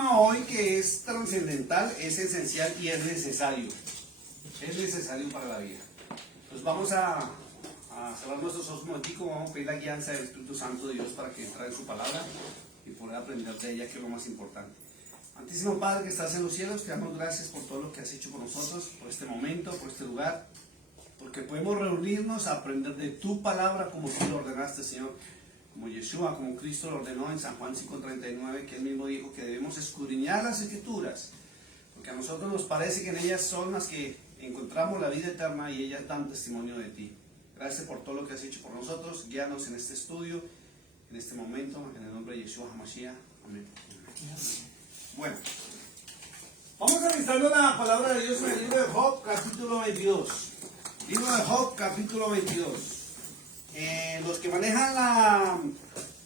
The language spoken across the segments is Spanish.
tema hoy que es trascendental, es esencial y es necesario. Es necesario para la vida. Pues vamos a cerrar nuestros ojos un momentico, vamos a pedir la guianza del Espíritu Santo de Dios para que entre en su palabra y poder aprender de ella, que es lo más importante. Santísimo Padre que estás en los cielos, te damos gracias por todo lo que has hecho por nosotros, por este momento, por este lugar, porque podemos reunirnos a aprender de tu palabra como tú lo ordenaste, Señor, como Yeshua, como Cristo lo ordenó en San Juan 5:39, que él mismo dijo que debemos escudriñar las Escrituras, porque a nosotros nos parece que en ellas son las que encontramos la vida eterna y ellas dan testimonio de ti. Gracias por todo lo que has hecho por nosotros, guíanos en este estudio, en este momento, en el nombre de Yeshua HaMashiach. Amén. Bueno, vamos revisando la palabra de Dios en el libro de Job, capítulo 22. Libro de Job, capítulo 22. Los que manejan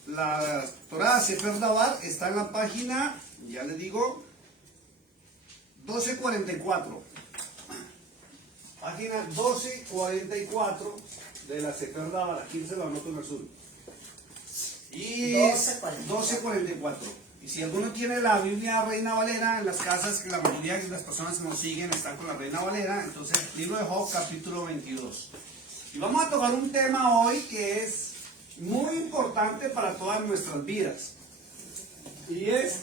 la Torah Sefer Davar está en la página, ya les digo, 1244. Página 1244 de la Sefer Davar. Aquí se lo anoto en azul. Y 1244. Y si alguno tiene la Biblia Reina Valera, en las casas, que la mayoría de las personas que nos siguen están con la Reina Valera, entonces libro de Job, capítulo 22. Y vamos a tocar un tema hoy que es muy importante para todas nuestras vidas. Y es,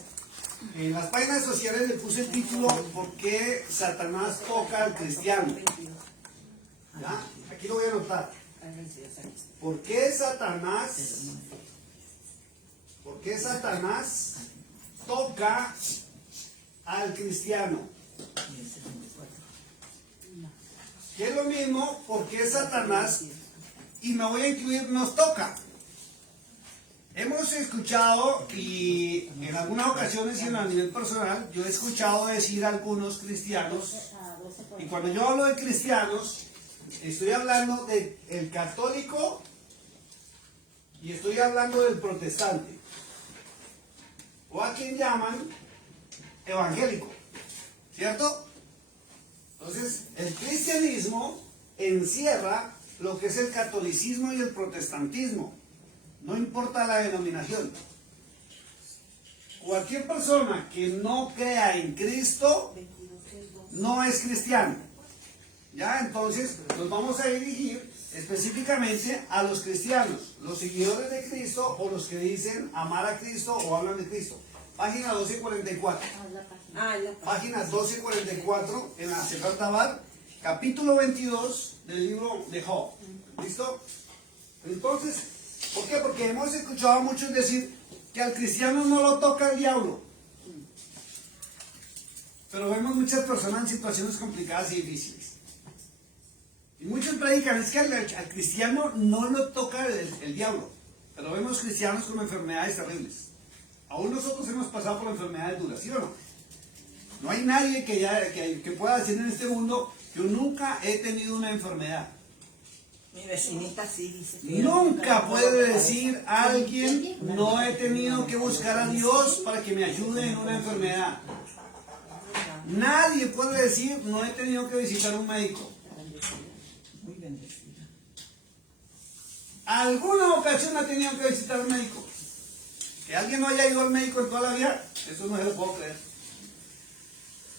en las páginas sociales le puse el título, ¿por qué Satanás toca al cristiano? ¿Ya? Aquí lo voy a anotar. ¿Por qué Satanás toca al cristiano? Que es lo mismo, porque Satanás, y me voy a incluir, nos toca. Hemos escuchado, y en algunas ocasiones y a nivel personal, yo he escuchado decir a algunos cristianos, y cuando yo hablo de cristianos, estoy hablando del católico y estoy hablando del protestante, o a quien llaman evangélico, ¿cierto? Entonces, el cristianismo encierra lo que es el catolicismo y el protestantismo, no importa la denominación. Cualquier persona que no crea en Cristo no es cristiano. ¿Ya? Entonces, nos vamos a dirigir específicamente a los cristianos, los seguidores de Cristo o los que dicen amar a Cristo o hablan de Cristo. Página 1244. Página 1244 en la Sefer Davar, capítulo 22 del libro de Job. ¿Listo? Entonces, ¿por qué? Porque hemos escuchado a muchos decir que al cristiano no lo toca el diablo. Pero vemos muchas personas en situaciones complicadas y difíciles. Y muchos predican, es que al cristiano no lo toca el diablo. Pero vemos cristianos con enfermedades terribles. Aún nosotros hemos pasado por enfermedades duras, ¿sí o no? No hay nadie que pueda decir en este mundo, yo nunca he tenido una enfermedad. Mi vecinita sí dice que Nunca puede decir alguien, no he tenido que buscar a Dios para que me ayude en una enfermedad. Nadie puede decir, no he tenido que visitar a un médico. muy bendecida. ¿Alguna ocasión ha tenido que visitar a un médico? Que alguien no haya ido al médico en toda la vida, eso no se lo puedo creer.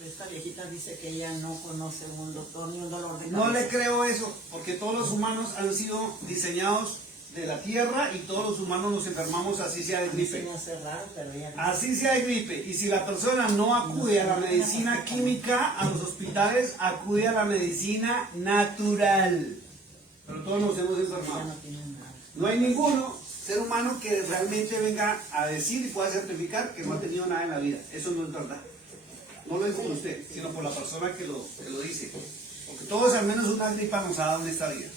Esta viejita dice que ella no conoce un doctor ni un dolor de cabeza. No le creo eso, porque todos los humanos han sido diseñados de la tierra y todos los humanos nos enfermamos, así sea de gripe. Me hace raro, pero ella no. Así sea de gripe. Y si la persona no acude a la medicina química, a los hospitales, acude a la medicina natural. Pero todos nos hemos Ella enfermado. no tiene nada. No hay ninguno ser humano que realmente venga a decir y pueda certificar que no ha tenido nada en la vida. Eso no es verdad. No lo dice por usted, sino por la persona que lo dice. Porque todos al menos una gripa nos ha dado en esta vida.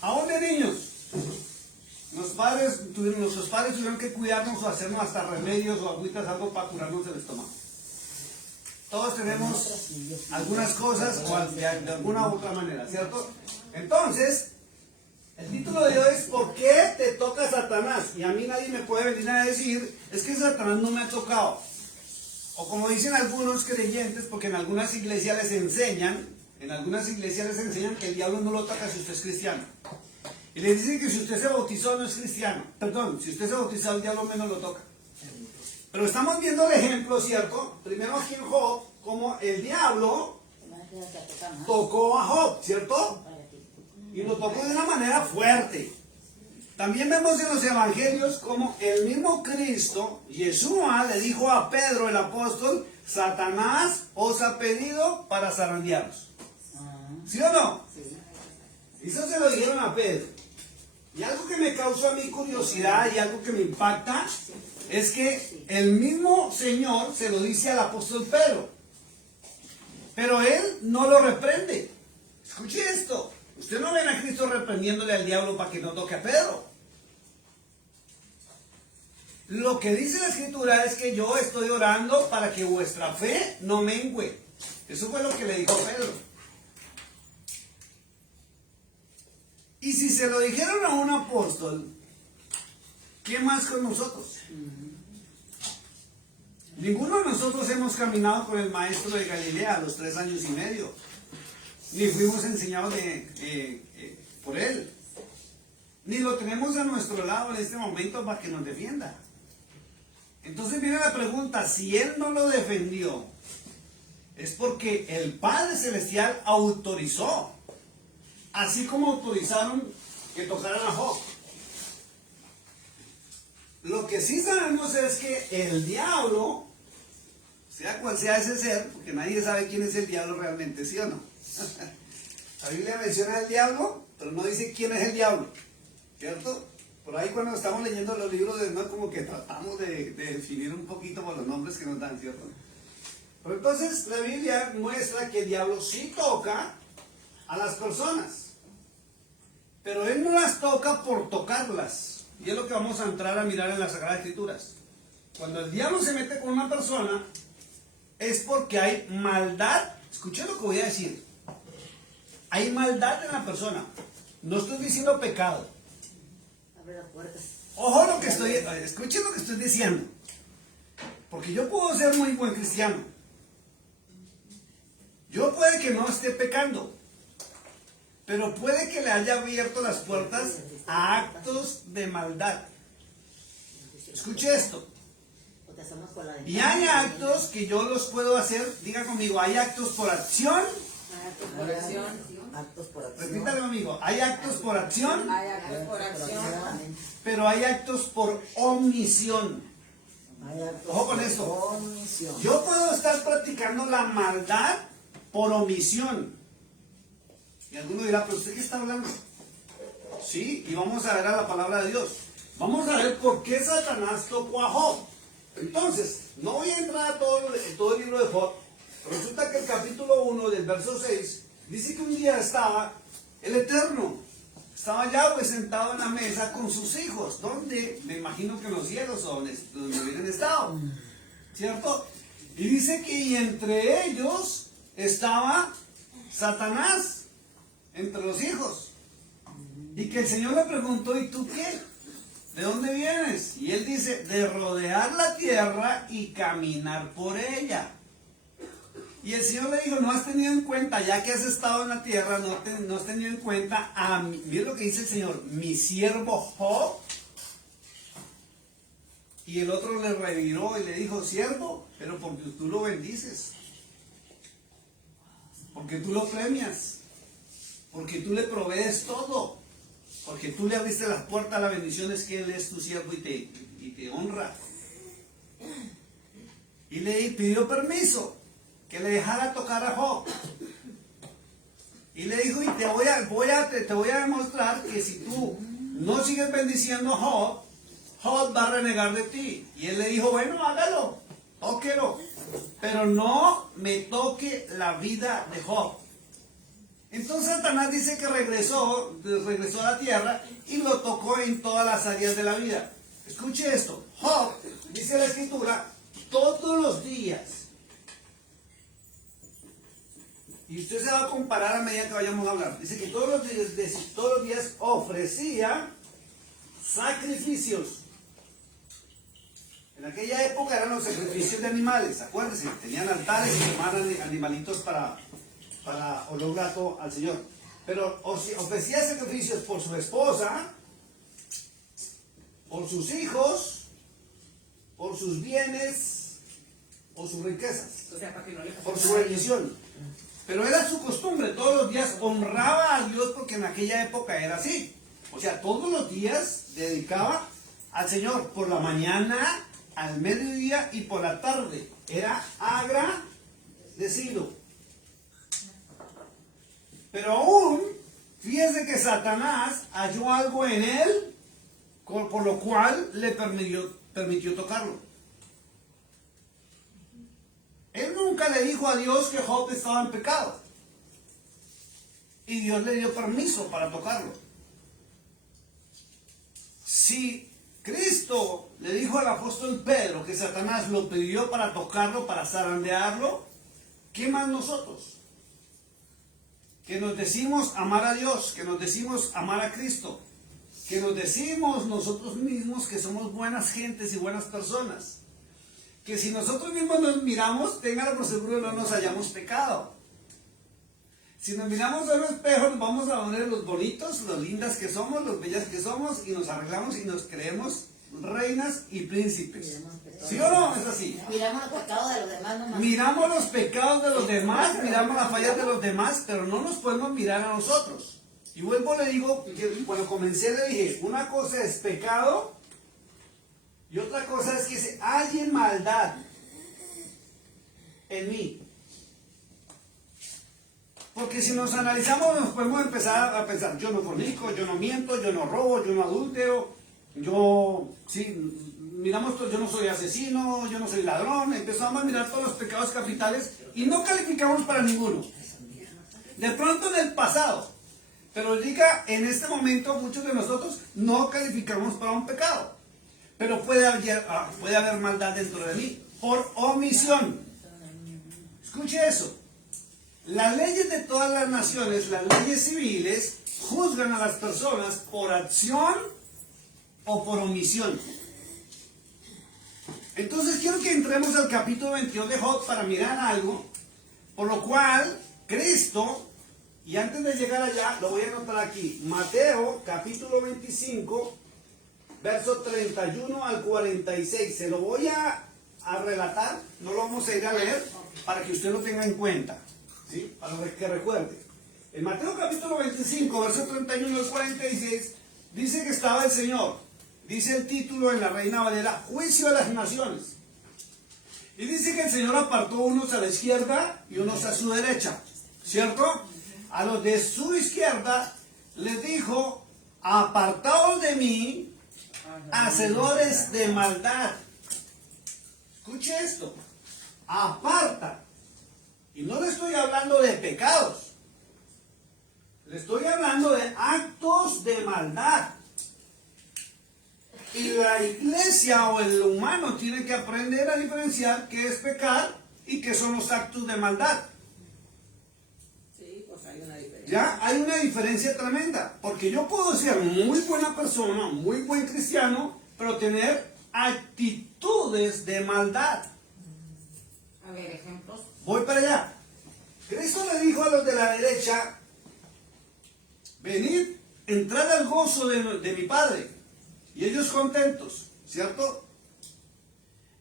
Aún de niños. Nuestros padres tuvieron que cuidarnos o hacernos hasta remedios o agüitas, algo para curarnos el estómago. Todos tenemos algunas cosas o de alguna u otra manera, ¿cierto? Entonces, el título de hoy es ¿por qué te toca Satanás? Y a mí nadie me puede venir a decir, es que Satanás no me ha tocado. O como dicen algunos creyentes, porque en algunas iglesias les enseñan que el diablo no lo toca si usted es cristiano. Y les dicen que si usted se bautizó no es cristiano. Perdón, si usted se bautizó el diablo menos lo toca. Pero estamos viendo el ejemplo, ¿cierto? Primero aquí en Job, como el diablo tocó a Job, ¿cierto? Y lo tocó de una manera fuerte. También vemos en los evangelios como el mismo Cristo, Yeshua, le dijo a Pedro, el apóstol: Satanás os ha pedido para zarandearos. ¿Sí o no? Sí. Eso se lo dijeron a Pedro. Y algo que me causó a mí curiosidad y algo que me impacta es que el mismo Señor se lo dice al apóstol Pedro, pero él no lo reprende. Escuche esto. Usted no ven a Cristo reprendiéndole al diablo para que no toque a Pedro. Lo que dice la Escritura es que yo estoy orando para que vuestra fe no mengüe. Eso fue lo que le dijo Pedro. Y si se lo dijeron a un apóstol, ¿qué más con nosotros? Ninguno de nosotros hemos caminado con el maestro de Galilea a los 3 años y medio. Ni fuimos enseñados por él. Ni lo tenemos a nuestro lado en este momento para que nos defienda. Entonces viene la pregunta: si él no lo defendió, es porque el Padre Celestial autorizó. Así como autorizaron que tocaran a Job. Lo que sí sabemos es que el diablo, sea cual sea ese ser, porque nadie sabe quién es el diablo realmente, ¿sí o no? La Biblia menciona al diablo, pero no dice quién es el diablo, ¿cierto? Por ahí cuando estamos leyendo los libros de Enoch, como que tratamos de definir un poquito por los nombres que nos dan, ¿cierto? Pero entonces la Biblia muestra que el diablo sí toca a las personas, pero él no las toca por tocarlas. Y es lo que vamos a entrar a mirar en las Sagradas Escrituras. Cuando el diablo se mete con una persona, es porque hay maldad. Escuchen lo que voy a decir. Hay maldad en la persona. No estoy diciendo pecado. Abre las puertas. Ojo lo que escuchen lo que estoy diciendo. Porque yo puedo ser muy buen cristiano. Yo puede que no esté pecando, pero puede que le haya abierto las puertas a actos de maldad. Escuche esto. Y hay actos que yo los puedo hacer. Diga conmigo: hay actos por acción. Actos por acción. Repítalo conmigo: hay actos por acción. Hay actos por acción. Pero hay actos por omisión. Ojo con esto. Yo puedo estar practicando la maldad por omisión. Y alguno dirá: ¿pero usted qué está hablando? Sí, y vamos a ver a la palabra de Dios. Vamos a ver por qué Satanás tocó a Job. Entonces, no voy a entrar a todo el libro de Job. Resulta que el capítulo 1 del verso 6 dice que un día estaba el Eterno, estaba Yahweh sentado en la mesa con sus hijos, donde me imagino que en los cielos o donde hubieran estado, ¿cierto? Y dice que y entre ellos estaba Satanás, entre los hijos. Y que el Señor le preguntó: ¿y tú qué? ¿De dónde vienes? Y él dice: de rodear la tierra y caminar por ella. Y el Señor le dijo: no has tenido en cuenta, ya que has estado en la tierra, no has tenido en cuenta a mí. Mira lo que dice el Señor: mi siervo Job. Y el otro le reviró y le dijo: siervo, pero porque tú lo bendices, porque tú lo premias, porque tú le provees todo, porque tú le abriste las puertas a las bendiciones, que él es tu siervo y te honra. Y le pidió permiso que le dejara tocar a Job. Y le dijo: y te voy a demostrar que si tú no sigues bendiciendo a Job, Job va a renegar de ti. Y él le dijo: bueno, hágalo, tóquelo, pero no me toque la vida de Job. Entonces Satanás dice que regresó a la tierra y lo tocó en todas las áreas de la vida. Escuche esto: Job, dice la Escritura, todos los días, y usted se va a comparar a medida que vayamos a hablar, dice que todos los días ofrecía sacrificios. En aquella época eran los sacrificios de animales, acuérdense, tenían altares y quemaban animalitos para olor grato al Señor. Pero ofrecía sacrificios por su esposa, por sus hijos por sus bienes o sus riquezas, O sea, para que no le pase por su nada. bendición. Pero era su costumbre, todos los días honraba a Dios porque en aquella época era así. O sea, todos los días dedicaba al Señor por la mañana, al mediodía y por la tarde. Era agradecido. Pero aún, fíjese que Satanás halló algo en él, por lo cual le permitió tocarlo. Él nunca le dijo a Dios que Job estaba en pecado. Y Dios le dio permiso para tocarlo. Si Cristo le dijo al apóstol Pedro que Satanás lo pidió para tocarlo, para zarandearlo, ¿qué más nosotros? Que nos decimos amar a Dios, que nos decimos amar a Cristo, que nos decimos nosotros mismos que somos buenas gentes y buenas personas. Que si nosotros mismos nos miramos, ténganlo por seguro, no nos hayamos pecado. Si nos miramos en un espejo, nos vamos a ver los bonitos, los lindas que somos, los bellas que somos, y nos arreglamos y nos creemos reinas y príncipes. ¿Sí o no? Es así. Miramos los pecados de los demás nomás. Miramos los pecados de los demás, miramos las fallas de los demás, pero no nos podemos mirar a nosotros. Y vuelvo le digo, que cuando comencé le dije, una cosa es pecado y otra cosa es que se halle maldad en mí. Porque si nos analizamos nos podemos empezar a pensar, yo no fornico, yo no miento, yo no robo, yo no adúltero, yo, sí, miramos, yo no soy asesino, yo no soy ladrón, empezamos a mirar todos los pecados capitales y no calificamos para ninguno. De pronto en el pasado, pero diga, en este momento muchos de nosotros no calificamos para un pecado, pero puede haber maldad dentro de mí, por omisión. Escuche eso. Las leyes de todas las naciones, las leyes civiles, juzgan a las personas por acción o por omisión. Entonces quiero que entremos al capítulo 22 de Job para mirar algo, por lo cual Cristo, y antes de llegar allá, lo voy a anotar aquí, Mateo capítulo 25, verso 31 al 46, se lo voy a relatar, no lo vamos a ir a leer, para que usted lo tenga en cuenta. ¿Sí? Para que recuerde. En Mateo capítulo 25, verso 31 al 46, dice que estaba el Señor. Dice el título en la Reina Valera, Juicio a las Naciones. Y dice que el Señor apartó unos a la izquierda y unos a su derecha. ¿Cierto? A los de su izquierda les dijo, apartaos de mí, hacedores de maldad. Escuche esto. Aparta. Y no le estoy hablando de pecados. Le estoy hablando de actos de maldad. Y la iglesia o el humano tiene que aprender a diferenciar qué es pecar y qué son los actos de maldad. Sí, pues hay una diferencia. Ya hay una diferencia tremenda. Porque yo puedo ser muy buena persona, muy buen cristiano, pero tener actitudes de maldad. A ver, ejemplos. Voy para allá. Cristo le dijo a los de la derecha, venid, entrad al gozo de mi Padre. Y ellos contentos, ¿cierto?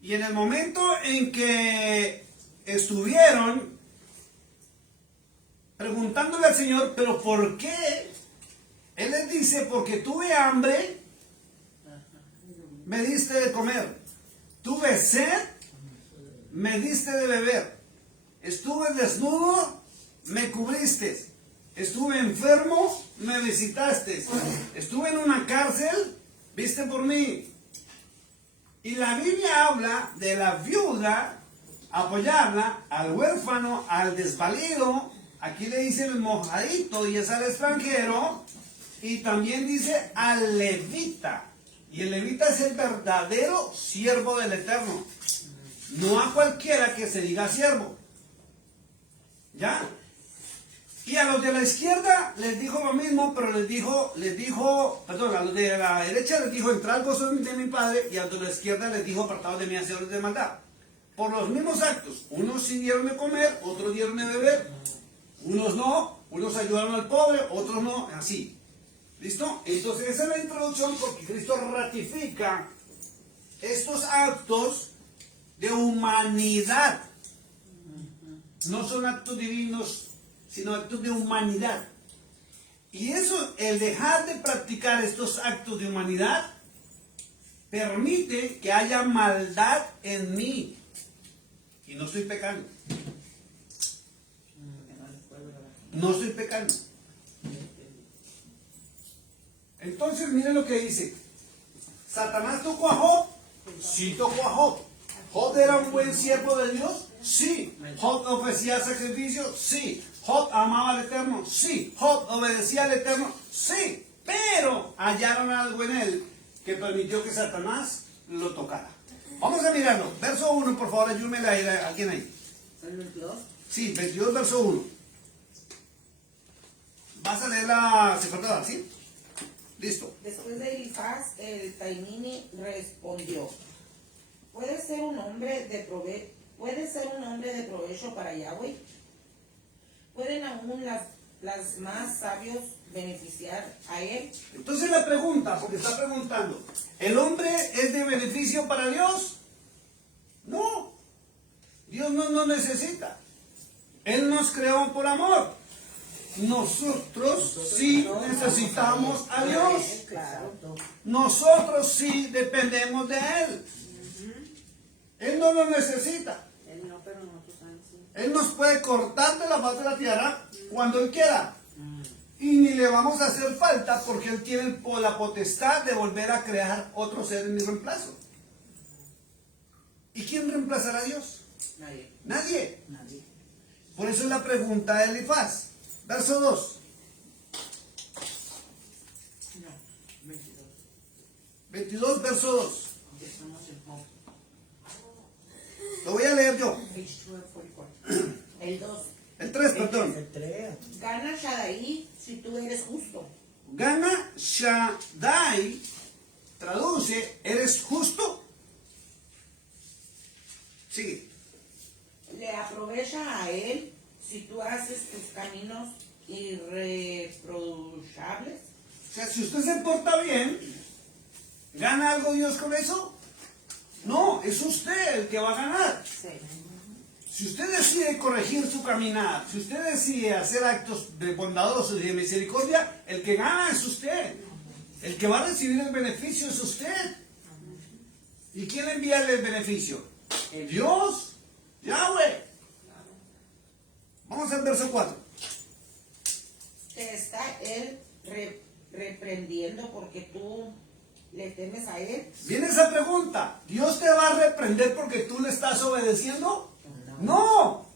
Y en el momento en que estuvieron preguntándole al Señor, ¿pero por qué? Él les dice, porque tuve hambre, me diste de comer. Tuve sed, me diste de beber. Estuve desnudo, me cubriste. Estuve enfermo, me visitaste. Estuve en una cárcel, viste por mí. Y la Biblia habla de la viuda, apoyarla, al huérfano, al desvalido. Aquí le dice el mojadito y es al extranjero. Y también dice al levita. Y el levita es el verdadero siervo del Eterno. No a cualquiera que se diga siervo. ¿Ya? Y a los de la izquierda les dijo lo mismo, pero les dijo, perdón, a los de la derecha les dijo, entrad al gozo de mi Padre, y a los de la izquierda les dijo, apartados de mí, hacedores de maldad. Por los mismos actos, unos sí dieron de comer, otros dieron de beber, unos no, unos ayudaron al pobre, otros no, así. ¿Listo? Entonces esa es la introducción porque Cristo ratifica estos actos de humanidad. No son actos divinos, sino actos de humanidad. Y eso, el dejar de practicar estos actos de humanidad, permite que haya maldad en mí. Y no estoy pecando. No estoy pecando. Entonces, miren lo que dice. ¿Satanás tocó a Job? Sí tocó a Job. ¿Job era un buen siervo de Dios? Sí. ¿Job ofrecía sacrificios? Sí. ¿Job amaba al Eterno? Sí. ¿Job obedecía al Eterno? Sí. Pero hallaron algo en él que permitió que Satanás lo tocara. Vamos a mirarlo. Verso 1, por favor, ayúdeme a alguien ahí. ¿El 22? Sí, 22, verso 1. Vas a leer la secuencia, ¿sí? Listo. Después de Elifaz, el Taimini respondió: ¿Puede ser un hombre de provecho para Yahweh? ¿Pueden aún las más sabios beneficiar a él? Entonces la pregunta, porque está preguntando, ¿el hombre es de beneficio para Dios? No. Dios no nos necesita. Él nos creó por amor. Nosotros sí necesitamos a Dios. Claro. Nosotros sí dependemos de Él. Él no nos necesita. Él no, pero nosotros sí. Él nos puede cortar de la faz de la tierra cuando Él quiera. Y ni le vamos a hacer falta porque Él tiene la potestad de volver a crear otro ser en mi reemplazo. ¿Y quién reemplazará a Dios? Nadie. Nadie. Nadie. Por eso es la pregunta de Elifaz. Verso 2. No, 22. 22, verso 2. Estamos en Job. Lo voy a leer yo. Page 1244. El 2. El 3, perdón. El 3. Gana Shaddai si tú eres justo. Gana Shaddai, traduce, ¿eres justo? Sigue. Le aprovecha a él si tú haces tus caminos irreprochables. O sea, si usted se porta bien, ¿gana algo Dios con eso? No, es usted el que va a ganar. Sí. Si usted decide corregir su caminar, si usted decide hacer actos de bondadosos y de misericordia, el que gana es usted. El que va a recibir el beneficio es usted. ¿Y quién envía el beneficio? Dios, Yahweh. Vamos al verso 4. Te está él reprendiendo porque tú le temes a él. Viene esa pregunta. ¿Dios te va a reprender porque tú le estás obedeciendo? No.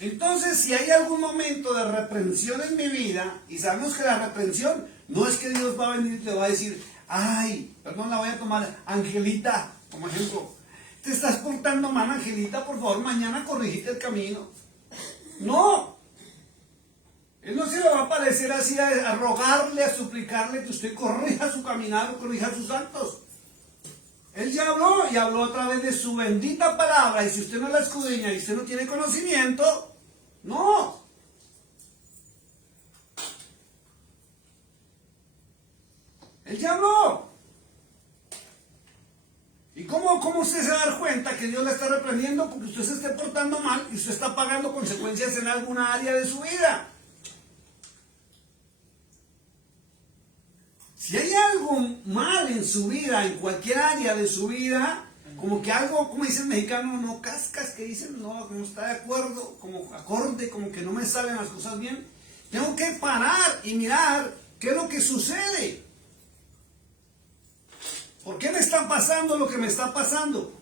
Entonces, si hay algún momento de reprensión en mi vida, y sabemos que la reprensión no es que Dios va a venir y te va a decir, ay, perdón, la voy a tomar, Angelita, como ejemplo, te estás portando mal, Angelita, por favor, mañana corrigite el camino. No. Él no se le va a aparecer así a rogarle, a suplicarle que usted corrija su caminar o corrija sus actos. Él ya habló y habló a través de su bendita palabra, y si usted no la escudriña y usted no tiene conocimiento, no. Él ya habló. ¿Y cómo usted se va a dar cuenta que Dios le está reprendiendo? Porque usted se esté portando mal y usted está pagando consecuencias en alguna área de su vida. Si hay algo mal en su vida, en cualquier área de su vida, como que algo, como dice el mexicano, no cascas, que dicen, no está de acuerdo, como acorde, como que no me salen las cosas bien, tengo que parar y mirar qué es lo que sucede. ¿Por qué me está pasando lo que me está pasando?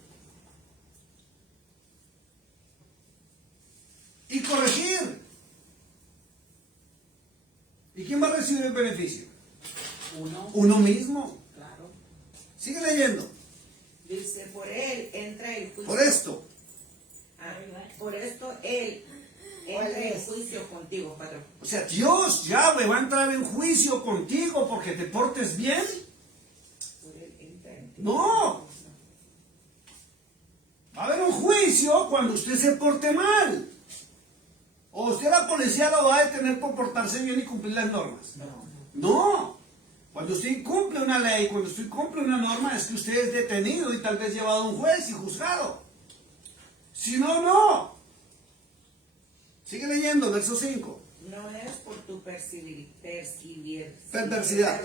Y corregir. ¿Y quién va a recibir el beneficio? Uno mismo. Claro. Sigue leyendo. Dice, por él entra el juicio. Por esto. Por esto él entra en juicio contigo, patrón. O sea, Dios, Yahweh, va a entrar en juicio contigo porque te portes bien. Por él entra en ti. No. Va a haber un juicio cuando usted se porte mal. O usted la policía lo va a detener por portarse bien y cumplir las normas. No. Cuando usted incumple una ley, cuando usted incumple una norma, es que usted es detenido y tal vez llevado a un juez y juzgado. Si no, no. Sigue leyendo, verso 5. No es por tu Perversidad. perversidad.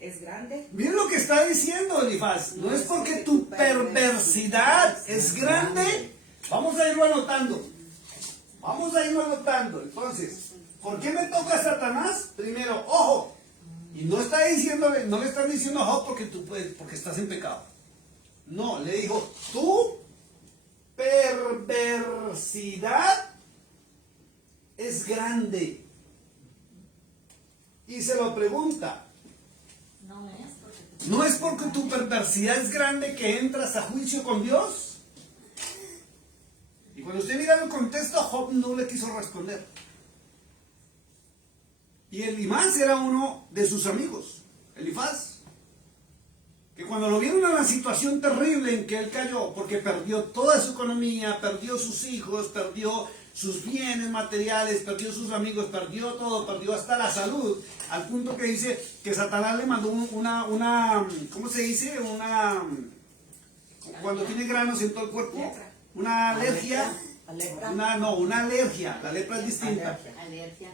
¿Es grande? Miren lo que está diciendo Elifaz. No es porque tu perversidad es grande. Vamos a irlo anotando. Vamos a irlo anotando. Entonces, ¿por qué me toca Satanás? Primero, ojo. Y no está diciéndole, no le están diciendo a Job porque estás en pecado. No, le dijo, tu perversidad es grande. Y se lo pregunta. ¿No es porque tu perversidad es grande que entras a juicio con Dios? Y cuando usted mira el contexto, Job no le quiso responder. Y Elifaz era uno de sus amigos, Elifaz, que cuando lo vieron en la situación terrible en que él cayó, porque perdió toda su economía, perdió sus hijos, perdió sus bienes materiales, perdió sus amigos, perdió todo, perdió hasta la salud, al punto que dice que Satanás le mandó ¿cómo se dice? Cuando tiene granos en todo el cuerpo, una alergia. Una alergia, la lepra es distinta.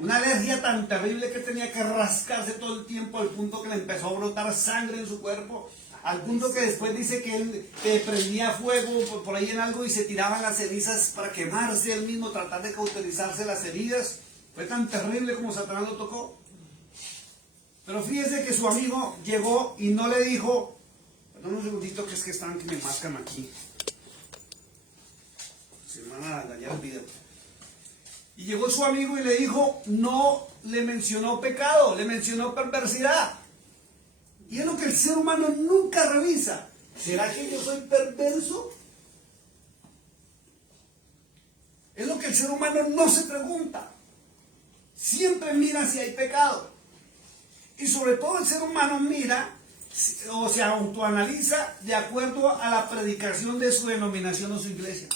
Una alergia tan terrible que tenía que rascarse todo el tiempo al punto que le empezó a brotar sangre en su cuerpo, al punto que después dice que él prendía fuego por ahí en algo y se tiraban las cenizas para quemarse él mismo, tratar de cauterizarse las heridas. Fue tan terrible como Satanás lo tocó. Pero fíjese que su amigo llegó y no le dijo, perdón un segundito que es que están que me mascan aquí. Se me van a dañar el video. Y llegó su amigo y le dijo, no le mencionó pecado, le mencionó perversidad. Y es lo que el ser humano nunca revisa. ¿Será que yo soy perverso? Es lo que el ser humano no se pregunta. Siempre mira si hay pecado. Y sobre todo el ser humano mira o se autoanaliza de acuerdo a la predicación de su denominación o su iglesia.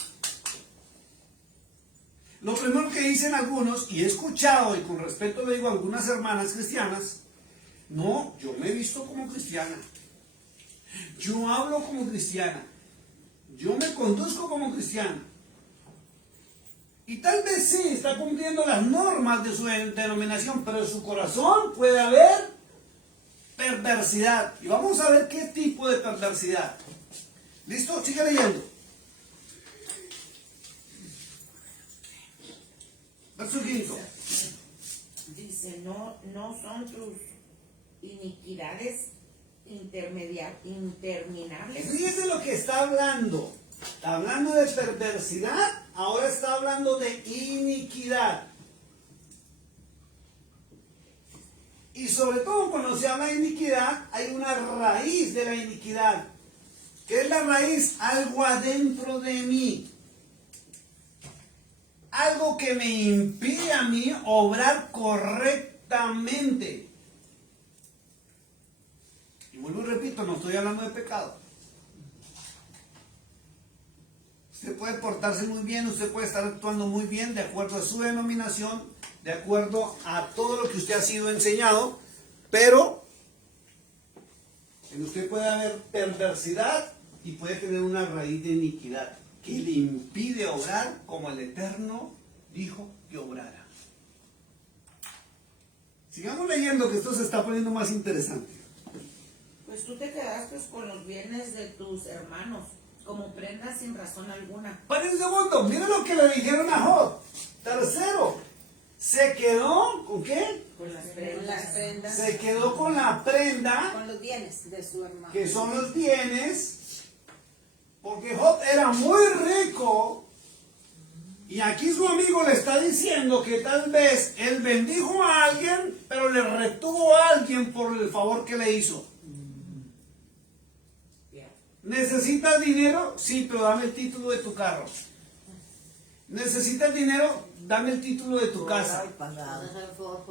Lo primero que dicen algunos, y he escuchado, y con respeto le digo a algunas hermanas cristianas, no, yo me he visto como cristiana, yo hablo como cristiana, yo me conduzco como cristiana. Y tal vez sí, está cumpliendo las normas de su denominación, pero en su corazón puede haber perversidad. Y vamos a ver qué tipo de perversidad. ¿Listo? Sigue leyendo. Verso 5. Dice, no son tus iniquidades interminables. Fíjese lo que está hablando. Está hablando de perversidad, ahora está hablando de iniquidad. Y sobre todo cuando se habla de iniquidad, hay una raíz de la iniquidad. ¿Qué es la raíz? Algo adentro de mí. Algo que me impide a mí obrar correctamente. Y vuelvo y repito, no estoy hablando de pecado. Usted puede portarse muy bien, usted puede estar actuando muy bien de acuerdo a su denominación, de acuerdo a todo lo que usted ha sido enseñado, pero en usted puede haber perversidad y puede tener una raíz de iniquidad que le impide obrar como el Eterno dijo que obrara. Sigamos leyendo, que esto se está poniendo más interesante. Pues tú te quedaste con los bienes de tus hermanos, como prenda sin razón alguna. Para un segundo, mira lo que le dijeron a Job. Tercero, se quedó ¿con qué? Con las Las prendas. prendas, Se quedó con la prenda, con los bienes de su hermano. que son los bienes, porque Job era muy rico, y aquí su amigo le está diciendo que tal vez él bendijo a alguien, pero le retuvo a alguien por el favor que le hizo. ¿Necesitas dinero? Sí, pero dame el título de tu carro. ¿Necesitas dinero? Dame el título de tu casa.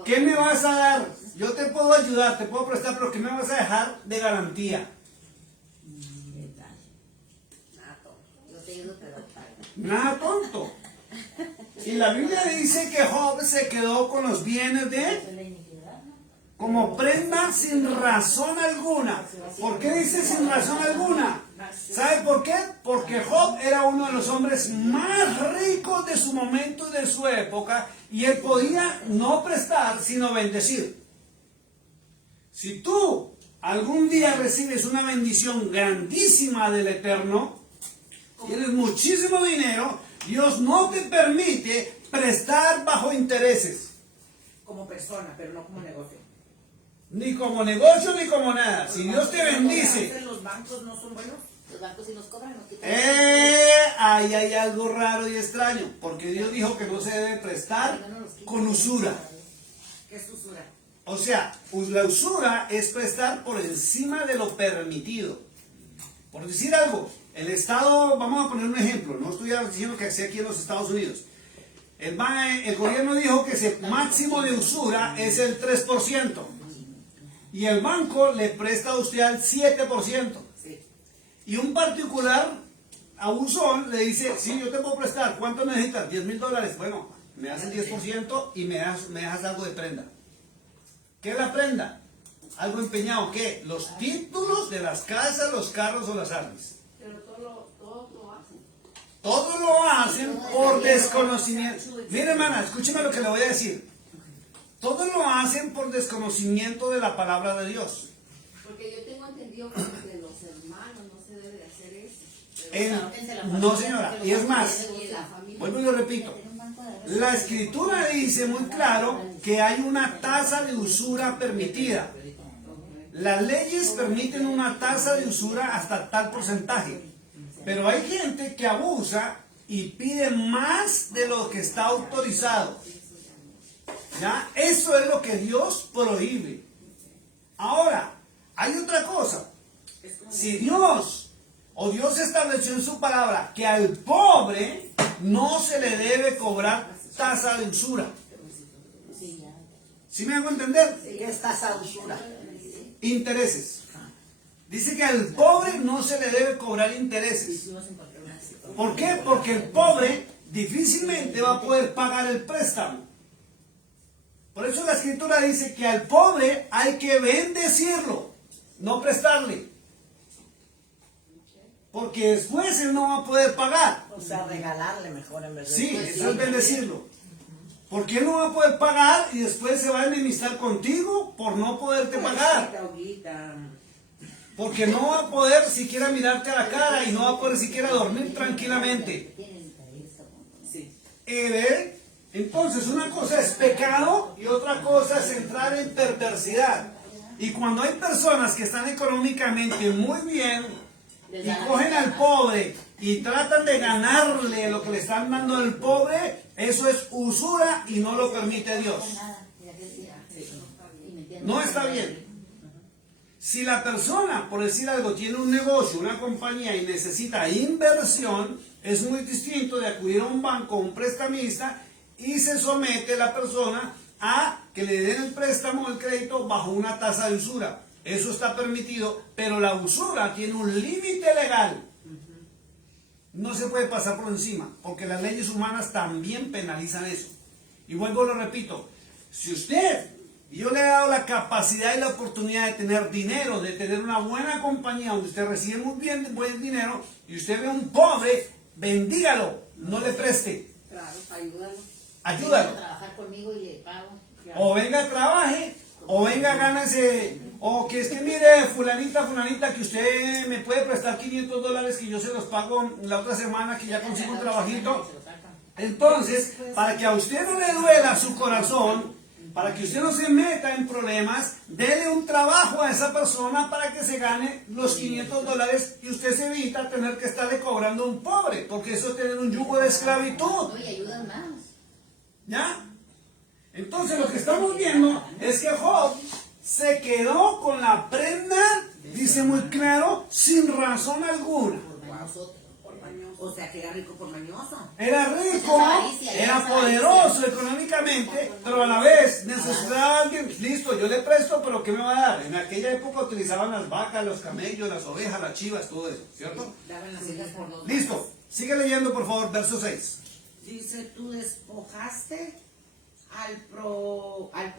¿Qué me vas a dar? Yo te puedo ayudar, te puedo prestar, pero ¿qué me vas a dejar de garantía? Nada tonto. Y la Biblia dice que Job se quedó con los bienes de... como prenda sin razón alguna. ¿Por qué dice sin razón alguna? ¿Sabe por qué? Porque Job era uno de los hombres más ricos de su momento y de su época, y él podía no prestar, sino bendecir. Si tú algún día recibes una bendición grandísima del Eterno, tienes muchísimo dinero, Dios no te permite prestar bajo intereses. Como persona, pero no como negocio. Ni como negocio ni como nada. Si Dios te bendice, ¿Los bancos no son buenos? Los bancos si nos cobran, nos quitan. ahí hay algo raro y extraño, porque Dios dijo que no se debe prestar con usura. ¿Qué es usura? O sea, la usura es prestar por encima de lo permitido. Por decir algo, el Estado, vamos a poner un ejemplo, no estoy diciendo que sea aquí en los Estados Unidos. El gobierno dijo que ese máximo de usura es el 3%. Y el banco le presta a usted al 7%. Sí. Y un particular abusón le dice, sí, yo te puedo prestar, ¿cuánto necesitas? $10,000. Bueno, me das el 10% y me dejas algo de prenda. ¿Qué es la prenda? Algo empeñado. ¿Qué? Los títulos de las casas, los carros o las armas. Pero todo lo hacen. Todo lo hacen por desconocimiento. Mire, hermana, escúcheme lo que le voy a decir. Todo lo hacen por desconocimiento de la palabra de Dios. Porque yo tengo entendido que entre los hermanos no se debe hacer eso. No, señora. Y es más, Y en la familia. vuelvo y lo repito. La escritura dice muy claro que hay una tasa de usura permitida. Las leyes permiten una tasa de usura hasta tal porcentaje. Pero hay gente que abusa y pide más de lo que está autorizado. ¿Ya? Eso es lo que Dios prohíbe. Ahora, hay otra cosa. Si Dios estableció en su palabra que al pobre no se le debe cobrar tasa de usura. ¿Sí me hago entender? ¿Qué es tasa de usura? Intereses. Dice que al pobre no se le debe cobrar intereses. ¿Por qué? Porque el pobre difícilmente va a poder pagar el préstamo. Por eso la escritura dice que al pobre hay que bendecirlo, no prestarle. Porque después él no va a poder pagar. O sea, regalarle mejor en vez de... Sí, eso es bendecirlo. Porque él no va a poder pagar y después se va a enemistar contigo por no poderte pagar. Porque no va a poder siquiera mirarte a la cara y no va a poder siquiera dormir tranquilamente. ¿Ve? Entonces una cosa es pecado y otra cosa es entrar en perversidad. Y cuando hay personas que están económicamente muy bien y cogen al pobre y tratan de ganarle lo que le están dando al pobre, eso es usura y no lo permite Dios. No está bien. Si la persona, por decir algo, tiene un negocio, una compañía y necesita inversión, es muy distinto de acudir a un banco, a un prestamista, y se somete la persona a que le den el préstamo o el crédito bajo una tasa de usura. Eso está permitido, pero la usura tiene un límite legal. No se puede pasar por encima, porque las leyes humanas también penalizan eso. Y vuelvo, lo repito, si usted, y yo le he dado la capacidad y la oportunidad de tener dinero, de tener una buena compañía donde usted recibe muy bien, buen dinero, y usted ve a un pobre, bendígalo, no le preste. Claro, ayúdalo. Ayúdalo. Venga a trabajar conmigo y le pago. O venga, trabaje, o venga, gánese, o que es que mire, fulanita, que usted me puede prestar $500 que yo se los pago la otra semana que ya consigo un trabajito. Entonces, para que a usted no le duela su corazón, para que usted no se meta en problemas, dele un trabajo a esa persona para que se gane los $500 y usted se evita tener que estarle cobrando a un pobre, porque eso es tener un yugo de esclavitud. No, y ayudan más. ¿Ya? Entonces lo que estamos viendo es que Job se quedó con la prenda, dice muy claro, sin razón alguna. O sea, que era rico por mañoso. Era rico, era poderoso económicamente, pero a la vez necesitaba a alguien. Listo, yo le presto, pero ¿qué me va a dar? En aquella época utilizaban las vacas, los camellos, las ovejas, las chivas, todo eso, ¿cierto? Daban las hijas por dos. Listo, sigue leyendo por favor, verso 6. Dice, tú despojaste al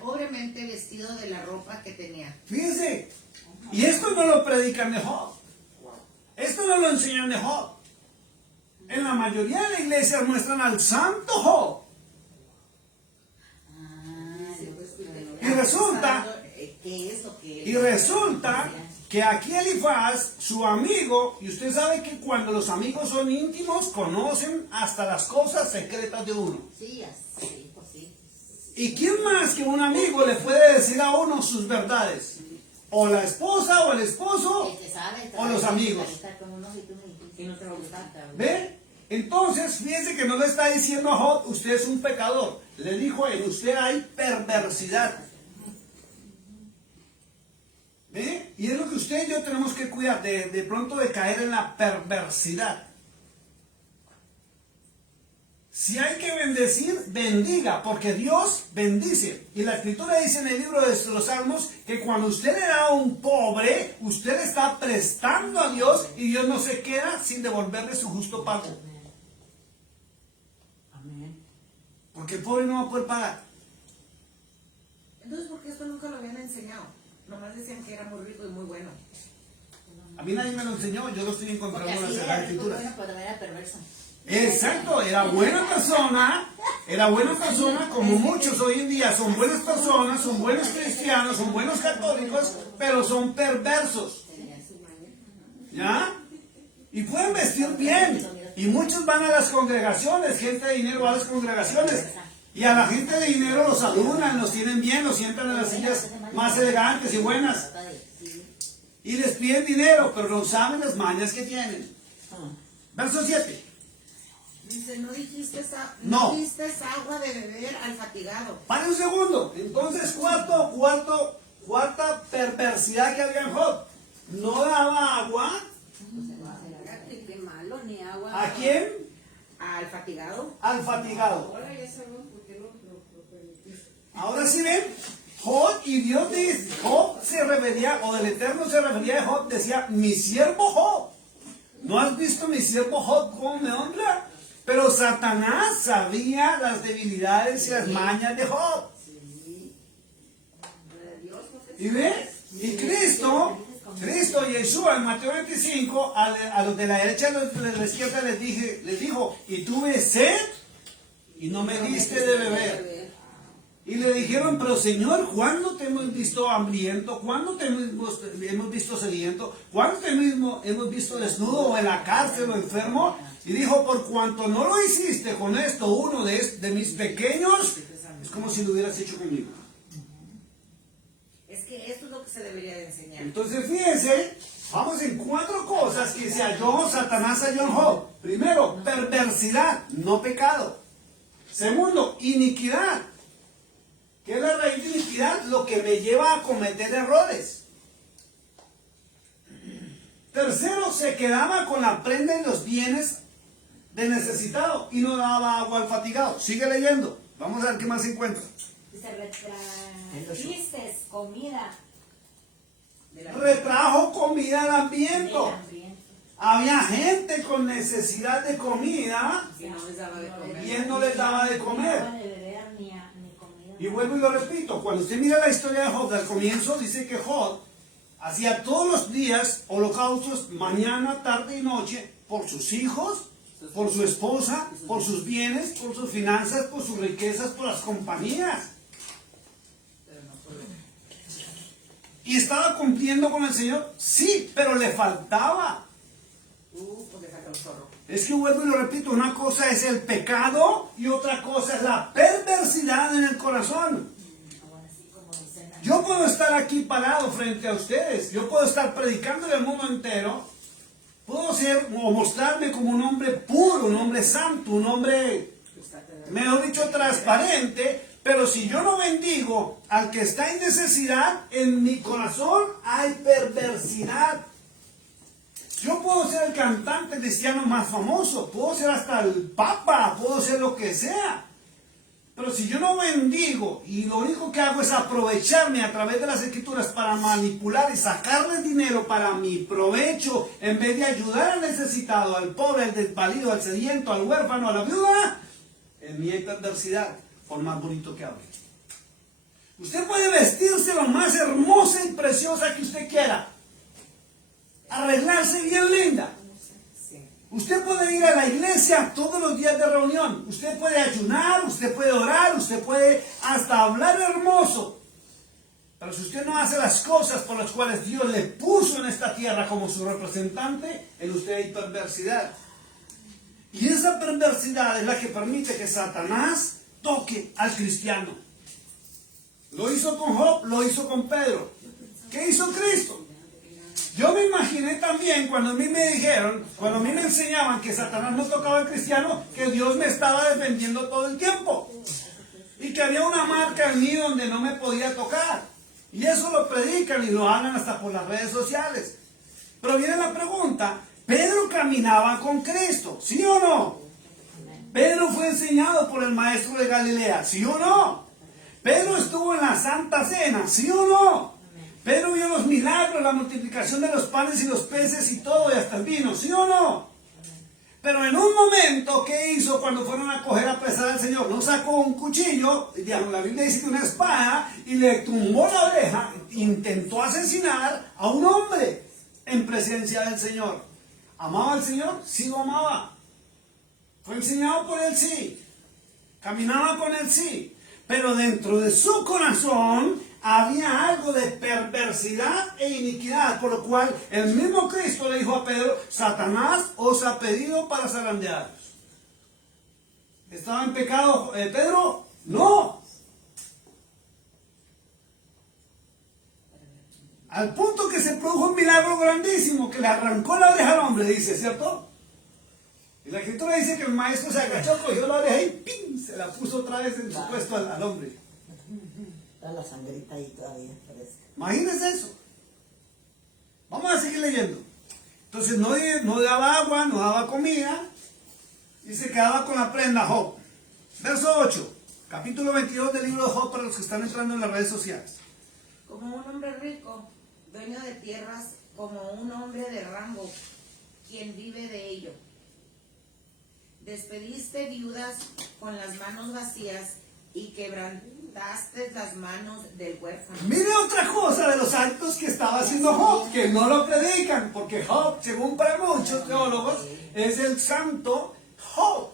pobremente vestido de la ropa que tenía. Fíjense, y esto no lo predican de Job. Esto no lo enseñan de Job. En la mayoría de las iglesias muestran al santo Job. Y resulta, ¿Qué es lo que él y resulta que aquí Elifaz, su amigo, y usted sabe que cuando los amigos son íntimos, conocen hasta las cosas secretas de uno. Sí, así, pues sí. ¿Y quién más que un amigo le puede decir a uno sus verdades? O la esposa, o el esposo, El que sabe, o los amigos. Y no te va a gustar. ¿Ve? Entonces, fíjense que no le está diciendo a Job, usted es un pecador. Le dijo, en usted hay perversidad. ¿Ve? Y es lo que usted y yo tenemos que cuidar, de pronto de caer en la perversidad. Si hay que bendecir, bendiga, porque Dios bendice. Y la escritura dice en el libro de los Salmos que cuando usted le da a un pobre, usted le está prestando a Dios y Dios no se queda sin devolverle su justo pago. Amén. Porque el pobre no va a poder pagar. Entonces, ¿por qué esto nunca lo habían enseñado? Nomás decían que era muy rico y muy bueno. A mí nadie me lo enseñó, yo lo estoy encontrando en las Sagradas Escrituras. Bueno, pero era perverso. Exacto, era buena persona, como muchos hoy en día son buenas personas, son buenos cristianos, son buenos católicos, pero son perversos. Tenía su maña. ¿Ya? Y pueden vestir bien. Y muchos van a las congregaciones, gente de dinero va a las congregaciones. Y a la gente de dinero los saludan, los tienen bien, los sientan en las sillas más elegantes y buenas. Y les piden dinero, pero no saben las mañas que tienen. Verso 7. Dice, no dijiste No. diste agua de beber al fatigado. Pare un segundo. Entonces, cuarta perversidad que había en Job. No daba agua. Qué malo, ni agua. ¿A quién? Al fatigado. Al fatigado. Ahora ya sabemos por qué lo permitiste. Ahora sí ven, Job y Dios dice, Job se refería, o del Eterno se refería a Job, decía, mi siervo Job. ¿No has visto mi siervo Job cómo me honra? Pero Satanás sabía las debilidades y las mañas de Job. ¿Y ves? Y Cristo, Yeshua, en Mateo 25, a los de la derecha y a los de la izquierda les dijo, y tuve sed y no me diste de beber. Y le dijeron, pero Señor, ¿cuándo te hemos visto hambriento? ¿Cuándo te hemos visto sediento? ¿Cuándo te hemos visto desnudo o en la cárcel o enfermo? Y dijo, por cuanto no lo hiciste con esto, uno de mis pequeños, es como si lo hubieras hecho conmigo. Es que esto es lo que se debería de enseñar. Entonces, fíjense, vamos en 4 cosas que se halló Satanás halló en Job. Primero, perversidad, no pecado. Segundo, iniquidad. ¿Qué es la raíz de iniquidad? Lo que me lleva a cometer errores. Tercero, se quedaba con la prenda y los bienes del necesitado y no daba agua al fatigado. Sigue leyendo. Vamos a ver qué más se encuentra. Dice, retrajiste comida Retrajo comida al del hambriento. hambriento. Había gente con necesidad de comida Y no les daba de comer. y él no les daba de Ni agua comer. de beber, ni comida. Y vuelvo y lo repito, cuando usted mira la historia de Job, al comienzo dice que Job hacía todos los días holocaustos, mañana, tarde y noche, por sus hijos, por su esposa, por sus bienes, por sus finanzas, por sus riquezas, por las compañías. ¿Y estaba cumpliendo con el Señor? Sí, pero le faltaba. Porque saca un zorro. Es que vuelvo y lo repito, una cosa es el pecado y otra cosa es la perversidad en el corazón. Ahora sí, como dicen, Yo puedo estar aquí parado frente a ustedes, yo puedo estar predicando al mundo entero, puedo ser o mostrarme como un hombre puro, un hombre santo, un hombre, mejor dicho, transparente, pero si yo no bendigo al que está en necesidad, en mi corazón hay perversidad. Yo puedo ser el cantante cristiano más famoso, puedo ser hasta el papa, puedo ser lo que sea. Pero si yo no bendigo y lo único que hago es aprovecharme a través de las escrituras para manipular y sacarle dinero para mi provecho, en vez de ayudar al necesitado, al pobre, al desvalido, al sediento, al huérfano, a la viuda, en mí hay perversidad. por más bonito que hable. Usted puede vestirse lo más hermosa y preciosa que usted quiera, arreglarse bien linda. Usted puede ir a la iglesia todos los días de reunión. Usted puede ayunar, usted puede orar, usted puede hasta hablar hermoso. Pero si usted no hace las cosas por las cuales Dios le puso en esta tierra como su representante, en usted hay perversidad. Y esa perversidad es la que permite que Satanás toque al cristiano. Lo hizo con Job, lo hizo con Pedro. ¿Qué hizo Cristo? Yo me imaginé también cuando a mí me dijeron, cuando a mí me enseñaban que Satanás no tocaba al cristiano, que Dios me estaba defendiendo todo el tiempo. Y que había una marca en mí donde no me podía tocar. Y eso lo predican y lo hablan hasta por las redes sociales. Pero viene la pregunta, ¿Pedro caminaba con Cristo? ¿Sí o no? ¿Pedro fue enseñado por el maestro de Galilea? ¿Sí o no? ¿Pedro estuvo en la Santa Cena? ¿Sí o no? ¿Pedro vio los milagros, la multiplicación de los panes y los peces y todo, y hasta el vino? ¿Sí o no? Pero en un momento, ¿qué hizo cuando fueron a coger a pesar al Señor? No sacó un cuchillo, digamos, la Biblia dice que una espada, y le tumbó la oreja, intentó asesinar a un hombre en presencia del Señor. ¿Amaba al Señor? Sí lo amaba. Fue enseñado por él, sí. Caminaba con él, sí. Pero dentro de su corazón había algo de perversidad e iniquidad, por lo cual el mismo Cristo le dijo a Pedro, Satanás os ha pedido para zarandearos. ¿Estaba en pecado Pedro? No. Al punto que se produjo un milagro grandísimo, que le arrancó la oreja al hombre, dice, ¿cierto? Y la escritura dice que el maestro se agachó, cogió la oreja y ¡pim! Se la puso otra vez en su puesto al hombre. Está la sangrita ahí todavía, parece. Imagínense eso. Vamos a seguir leyendo. Entonces no daba agua, no daba comida y se quedaba con la prenda Job. Verso 8, capítulo 22 del libro de Job para los que están entrando en las redes sociales. Como un hombre rico, dueño de tierras, como un hombre de rango, quien vive de ello. Despediste viudas con las manos vacías y quebrantaste las manos del huérfano. Mire otra cosa de los actos que estaba haciendo Job, que no lo predican, porque Job, según para muchos teólogos, es el santo Job.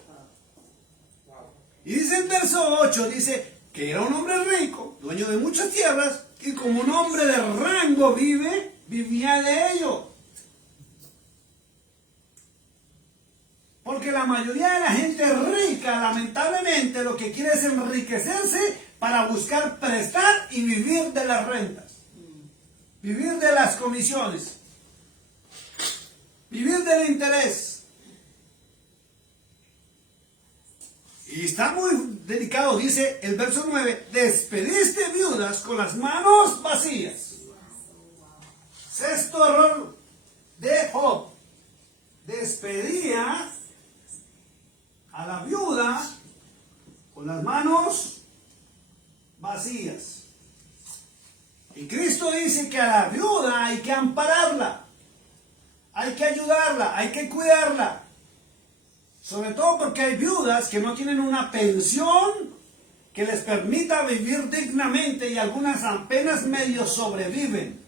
Y dice en verso 8, dice que era un hombre rico, dueño de muchas tierras, y como un hombre de rango vivía de ello. Porque la mayoría de la gente rica, lamentablemente, lo que quiere es enriquecerse para buscar prestar y vivir de las rentas. Vivir de las comisiones. Vivir del interés. Y está muy delicado, dice el verso 9, despediste viudas con las manos vacías. Sexto error de Job. Despedía a la viuda con las manos vacías. Y Cristo dice que a la viuda hay que ampararla, hay que ayudarla, hay que cuidarla. Sobre todo porque hay viudas que no tienen una pensión que les permita vivir dignamente y algunas apenas medio sobreviven.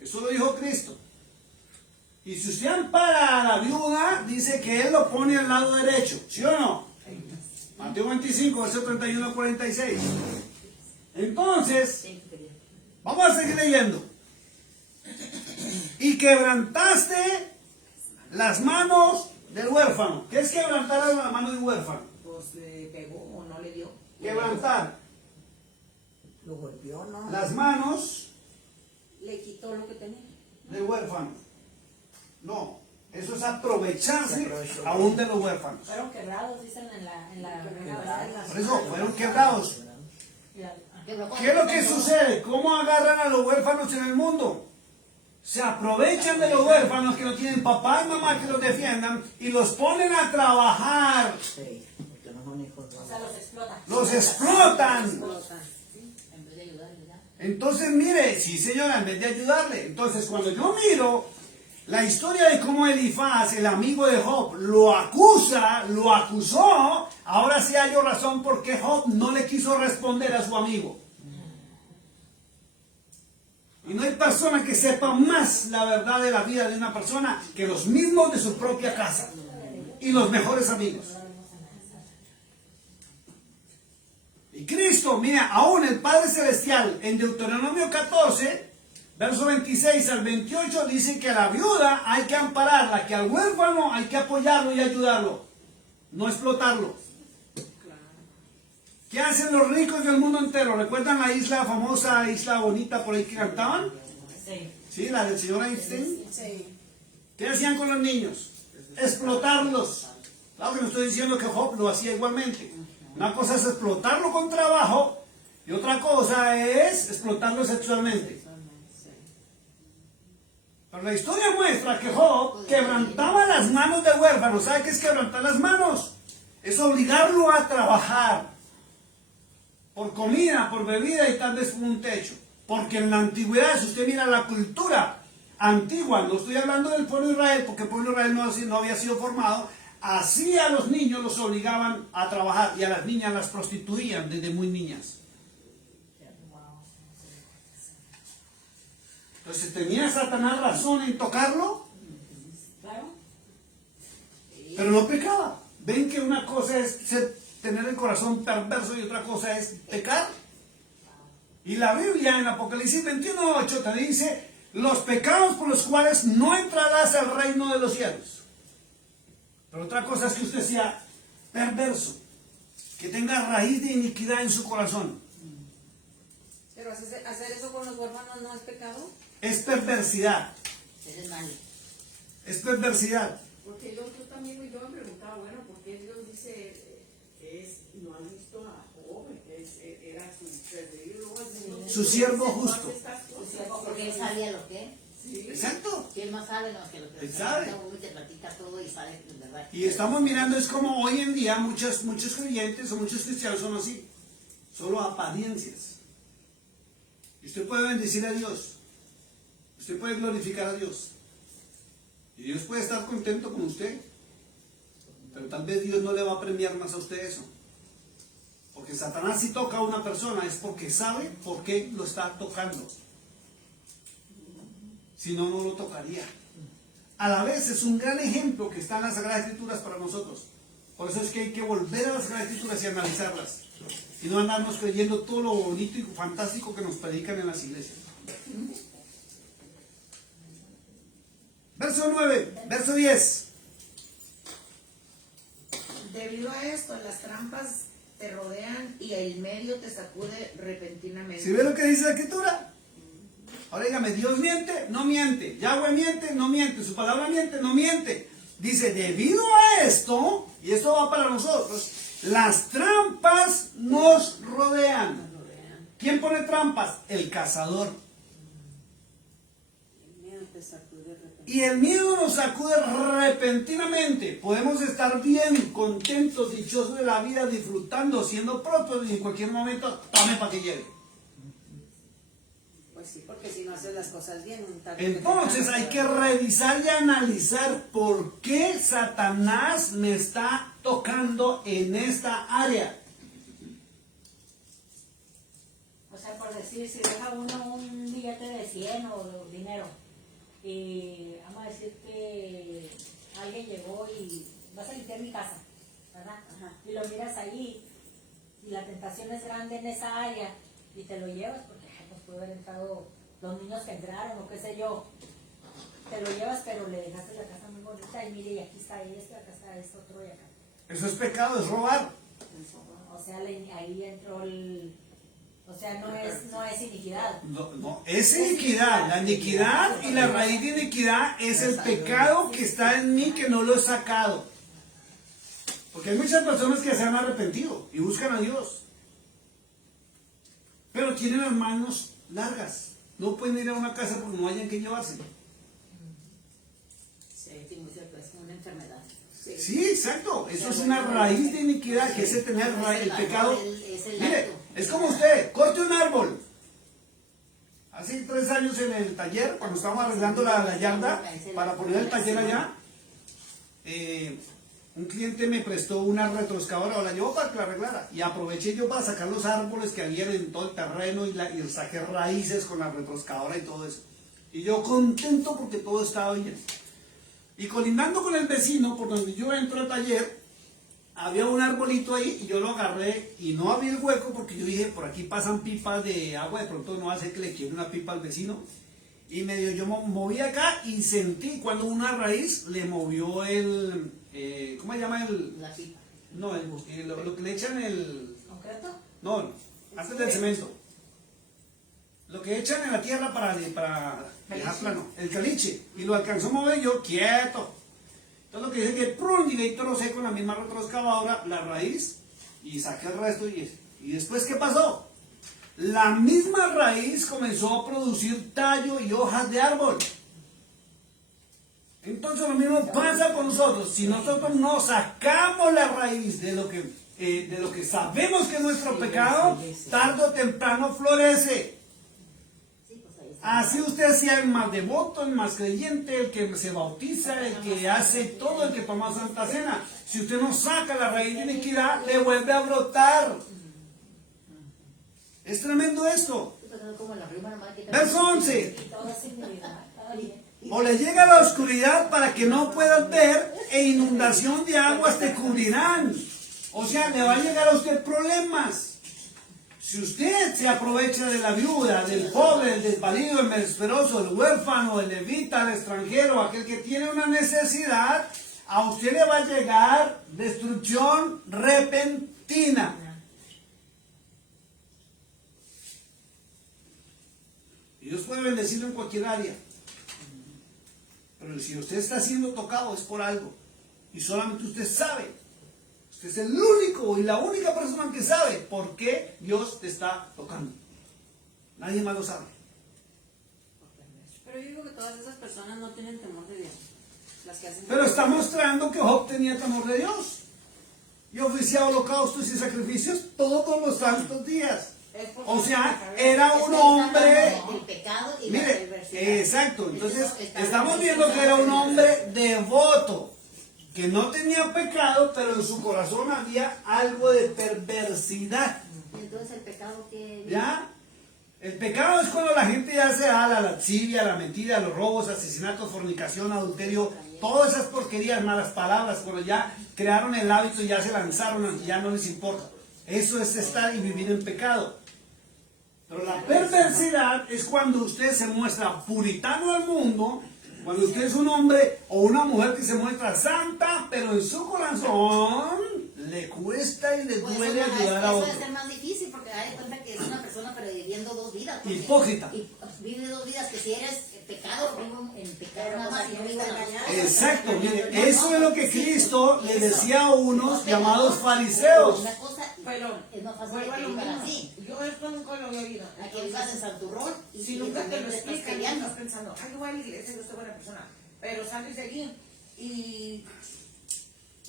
Eso lo dijo Cristo. Y si usted ampara a la viuda, dice que Él lo pone al lado derecho, ¿sí o no? Mateo 25, verso 31 a 46. Entonces, vamos a seguir leyendo. Y quebrantaste las manos del huérfano. ¿Qué es quebrantar las manos del huérfano? Pues le pegó o no le dio. Quebrantar Lo golpeó, ¿no? las manos Le quitó lo que tenía. del huérfano. No, eso es aprovecharse Se aprovechó. aún de los huérfanos. Fueron quebrados, dicen en la Por eso fueron quebrados. quebrados. ¿Qué es lo que sucede? ¿Cómo agarran a los huérfanos en el mundo? Se aprovechan de los huérfanos que no tienen papá y mamá que los defiendan y los ponen a trabajar. Sí, porque no son hijos de... O sea, los explotan. Los explotan. Sí, en vez de ayudarle ya. Entonces, mire, sí señora, en vez de ayudarle. Entonces, cuando yo miro La historia de cómo Elifaz, el amigo de Job, lo acusó, ahora sí hay razón por qué Job no le quiso responder a su amigo. Y no hay persona que sepa más la verdad de la vida de una persona que los mismos de su propia casa y los mejores amigos. Y Cristo, mira, aún el Padre Celestial en Deuteronomio 14, verso 26 al 28, dice que a la viuda hay que ampararla, que al huérfano hay que apoyarlo y ayudarlo, no explotarlo. ¿Qué hacen los ricos del mundo entero? ¿Recuerdan la isla famosa, isla bonita por ahí que cantaban? Sí. ¿Sí? La del señor Einstein. Sí. ¿Qué hacían con los niños? Explotarlos. Claro que no estoy diciendo que Job lo hacía igualmente. Una cosa es explotarlo con trabajo y otra cosa es explotarlo sexualmente. Pero la historia muestra que Job quebrantaba las manos del huérfano. ¿Sabe qué es quebrantar las manos? Es obligarlo a trabajar por comida, por bebida y tal vez por un techo. Porque en la antigüedad, si usted mira la cultura antigua, no estoy hablando del pueblo de Israel, porque el pueblo de Israel no había sido formado, así a los niños los obligaban a trabajar y a las niñas las prostituían desde muy niñas. Entonces, ¿tenía Satanás razón en tocarlo? Claro. Pero no pecaba. ¿Ven que una cosa es tener el corazón perverso y otra cosa es pecar? Y la Biblia en Apocalipsis 21:8 te dice, los pecados por los cuales no entrarás al reino de los cielos. Pero otra cosa es que usted sea perverso, que tenga raíz de iniquidad en su corazón. Pero hacer eso con los huérfanos no es pecado. Es perversidad. Ese es malo. Es perversidad. Porque yo también yo me preguntaba, bueno, ¿por qué Dios dice no han visto a Job, era su preferido, Su siervo justo. Porque él sabía lo que es. Sí. Exacto. ¿Quién más sabe lo que Él sabe. uno te platica todo y sabe que es verdad. Y estamos mirando, es como hoy en día muchos creyentes o muchos cristianos son así. Solo apariencias. Y usted puede bendecir a Dios. Usted puede glorificar a Dios. Y Dios puede estar contento con usted. Pero tal vez Dios no le va a premiar más a usted eso. Porque Satanás si toca a una persona es porque sabe por qué lo está tocando. Si no, no lo tocaría. A la vez es un gran ejemplo que está en las Sagradas Escrituras para nosotros. Por eso es que hay que volver a las Sagradas Escrituras y analizarlas. Y no andarnos creyendo todo lo bonito y fantástico que nos predican en las iglesias. Verso 9, verso 10. Debido a esto, las trampas te rodean y el medio te sacude repentinamente. ¿Sí ve lo que dice la Escritura? Ahora dígame, Dios miente, no miente. Yahweh miente, no miente. Su palabra miente, no miente. Dice, debido a esto, y esto va para nosotros, las trampas nos rodean. ¿Quién pone trampas? El cazador. Y el miedo nos sacude repentinamente. Podemos estar bien, contentos, dichosos de la vida, disfrutando, siendo propios y en cualquier momento, tome para que llegue. Pues sí, porque si no haces las cosas bien, un tanto Entonces hay que revisar y analizar por qué Satanás me está tocando en esta área. O sea, por decir, si deja uno un billete de 100 o dinero, y vamos a decir que alguien llegó y vas a limpiar mi casa, ¿verdad? Ajá. Y lo miras ahí, y la tentación es grande en esa área, y te lo llevas porque pues puede haber entrado los niños que entraron o qué sé yo. Te lo llevas, pero le dejaste la casa muy bonita y mire, y aquí está esto, acá está esto, otro y acá. Eso es pecado, es robar. O sea, ahí entró el... O sea, no es iniquidad. No, es iniquidad. La iniquidad y la raíz de iniquidad es el pecado que está en mí que no lo he sacado. Porque hay muchas personas que se han arrepentido y buscan a Dios. Pero tienen las manos largas. No pueden ir a una casa porque no hayan que llevarse. Sí, muy cierto, es una enfermedad. Sí, exacto. Eso es una raíz de iniquidad, que es el tener el pecado. Mire, es como usted, corte un árbol. Hace 3 años en el taller, cuando estábamos arreglando la yarda para poner el taller allá, un cliente me prestó una retroexcavadora, o la llevó para que la arreglara, y aproveché yo para sacar los árboles que había en todo el terreno y saqué raíces con la retroexcavadora y todo eso. Y yo contento porque todo estaba bien. Y colindando con el vecino, por donde yo entro al taller, había un arbolito ahí y yo lo agarré y no abrí el hueco porque yo dije, por aquí pasan pipas de agua, de pronto no va a ser que le quiere una pipa al vecino. Y medio yo moví acá y sentí cuando una raíz le movió el, ¿cómo se llama el? La pipa. No, lo que le echan el... ¿Concreto? No, antes del cemento. Lo que echan en la tierra para dejar plano, el caliche. Y lo alcanzó a mover yo, quieto. Entonces lo que dice que ¡prum! Llegué y trocé con la misma retroexcavadora la raíz y saqué el resto. Y después, ¿qué pasó? La misma raíz comenzó a producir tallo y hojas de árbol. Entonces lo mismo pasa con nosotros. Si nosotros no sacamos la raíz de lo que sabemos que es nuestro pecado, tarde o temprano florece. Así usted sea el más devoto, el más creyente, el que se bautiza, el que hace todo, el que toma Santa Cena. Si usted no saca la raíz de iniquidad, le vuelve a brotar. Es tremendo esto. Verso 11. O le llega la oscuridad para que no puedas ver, e inundación de aguas te cubrirán. O sea, le va a llegar a usted problemas. Si usted se aprovecha de la viuda, del pobre, del desvalido, el menesteroso, el huérfano, el levita, el extranjero, aquel que tiene una necesidad, a usted le va a llegar destrucción repentina. Y Dios puede bendecirlo en cualquier área. Pero si usted está siendo tocado es por algo. Y solamente usted sabe. Usted es el único y la única persona que sabe por qué Dios te está tocando. Nadie más lo sabe. Pero yo digo que todas esas personas no tienen temor de Dios. Las que hacen. Pero está mostrando que Job tenía temor de Dios. Y ofrecía holocaustos y sacrificios todos los santos días. O sea, era un hombre... El pecado y la Mire, perversidad. exacto. Entonces, estamos viendo que era un hombre devoto, que no tenía pecado, pero en su corazón había algo de perversidad. Entonces el pecado que... ¿Ya? El pecado es cuando la gente ya se da a la lascivia, la mentira, los robos, asesinatos, fornicación, adulterio, todas esas porquerías, malas palabras, cuando ya crearon el hábito y ya se lanzaron y ya no les importa. Eso es estar y vivir en pecado. Pero la perversidad es cuando usted se muestra puritano al mundo, cuando usted es un hombre o una mujer que se muestra santa, pero en su corazón le cuesta y le duele ayudar a Eso otro. debe ser más difícil porque da de cuenta que es una persona pero viviendo dos vidas. porque- Hipócrita. Y vive dos vidas, que si eres pecado, vivo en pecado nada más y no vivo en la otra. Exacto, mire, eso es lo que Cristo le decía a unos llamados fariseos. Una cosa, Pero es más fácil vuelvo a que lo vivan mismo. así. Yo esto nunca lo había oído. A que vivas en Santurrón y Si y nunca te también lo te estás explican, peleando. estás pensando, ay, yo voy a la iglesia, yo soy buena persona. Pero sales de allí y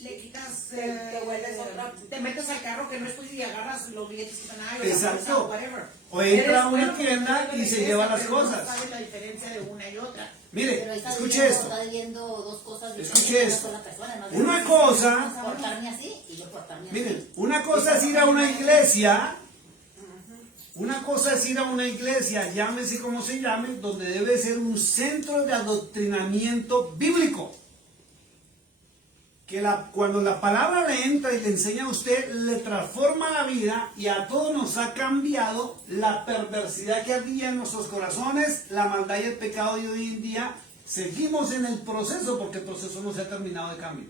le quitas, Te vuelves otra. te metes al carro que no es tuyo y agarras los billetes que están ahí, o la Exacto. bolsa, o whatever. O entra a una Eres bueno, tienda pero y se eres lleva esa, las pero no cosas. sabes la diferencia de una y otra. Pero Mire, está escuche viviendo- esto. Está viviendo dos cosas diferentes. Escuche una esto. sola persona, no Una debe cosa, portarme así y yo portarme así. miren, una cosa es ir a una iglesia, una cosa es ir a una iglesia, llámese como se llame, donde debe ser un centro de adoctrinamiento bíblico. Que cuando la palabra le entra y le enseña a usted, le transforma la vida y a todos nos ha cambiado la perversidad que había en nuestros corazones, la maldad y el pecado, y hoy en día seguimos en el proceso porque el proceso no se ha terminado de cambio.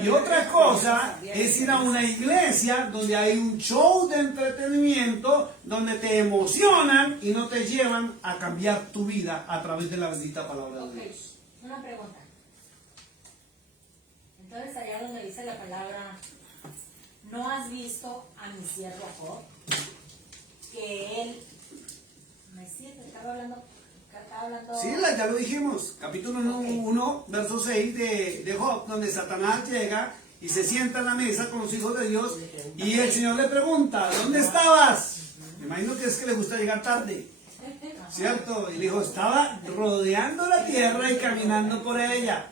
Y otra cosa es ir a una iglesia donde hay un show de entretenimiento, donde te emocionan y no te llevan a cambiar tu vida a través de la bendita palabra de Dios. Una pregunta. Entonces allá donde dice la palabra, ¿no has visto a mi siervo Job? Que él, me siento, estaba hablando. Sí, ya lo dijimos, capítulo 1, verso 6 de Job, donde Satanás llega y se sienta en la mesa con los hijos de Dios y el Señor le pregunta, ¿dónde estabas? Me imagino que es que le gusta llegar tarde. ¿cierto? Y dijo, estaba rodeando la tierra y caminando por ella.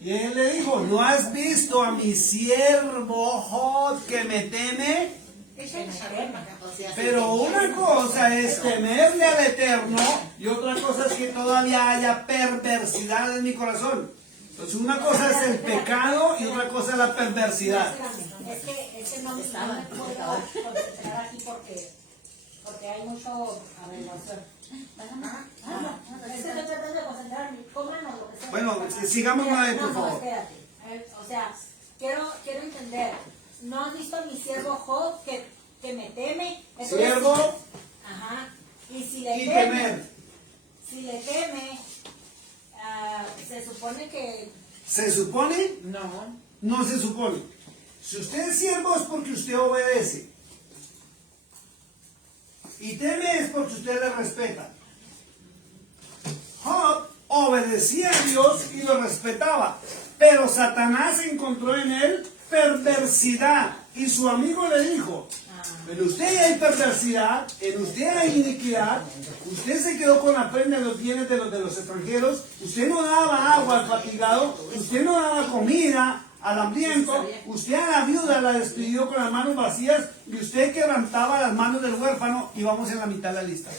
Y él le dijo, ¿no has visto a mi siervo Job que me teme? O sea, Pero sí, una cosa es temerle al Eterno y otra cosa es que todavía haya perversidad en mi corazón. Entonces una cosa es el pecado y otra cosa es la perversidad. Es que no me puedo concentrar aquí porque hay mucho averiguación. Es que estoy tratando de concentrarme. Cómanos lo que sea. Bueno, sigamos ahí, por No, favor. espérate. O sea, quiero entender. ¿No has visto a mi siervo Job que me teme? Entonces, Siervo ajá. Y si le y teme, temer. si le teme, se supone que ¿Se supone? No. No se supone. Si usted es siervo es porque usted obedece. Y teme es porque usted le respeta. Job obedecía a Dios y lo respetaba. Pero Satanás encontró en él perversidad. Y su amigo le dijo, en usted hay perversidad, en usted hay iniquidad, usted se quedó con la prenda de los bienes de los extranjeros, usted no daba agua al fatigado, usted no daba comida al hambriento, usted a la viuda la despidió con las manos vacías y usted quebrantaba las manos del huérfano y vamos en la mitad de la lista.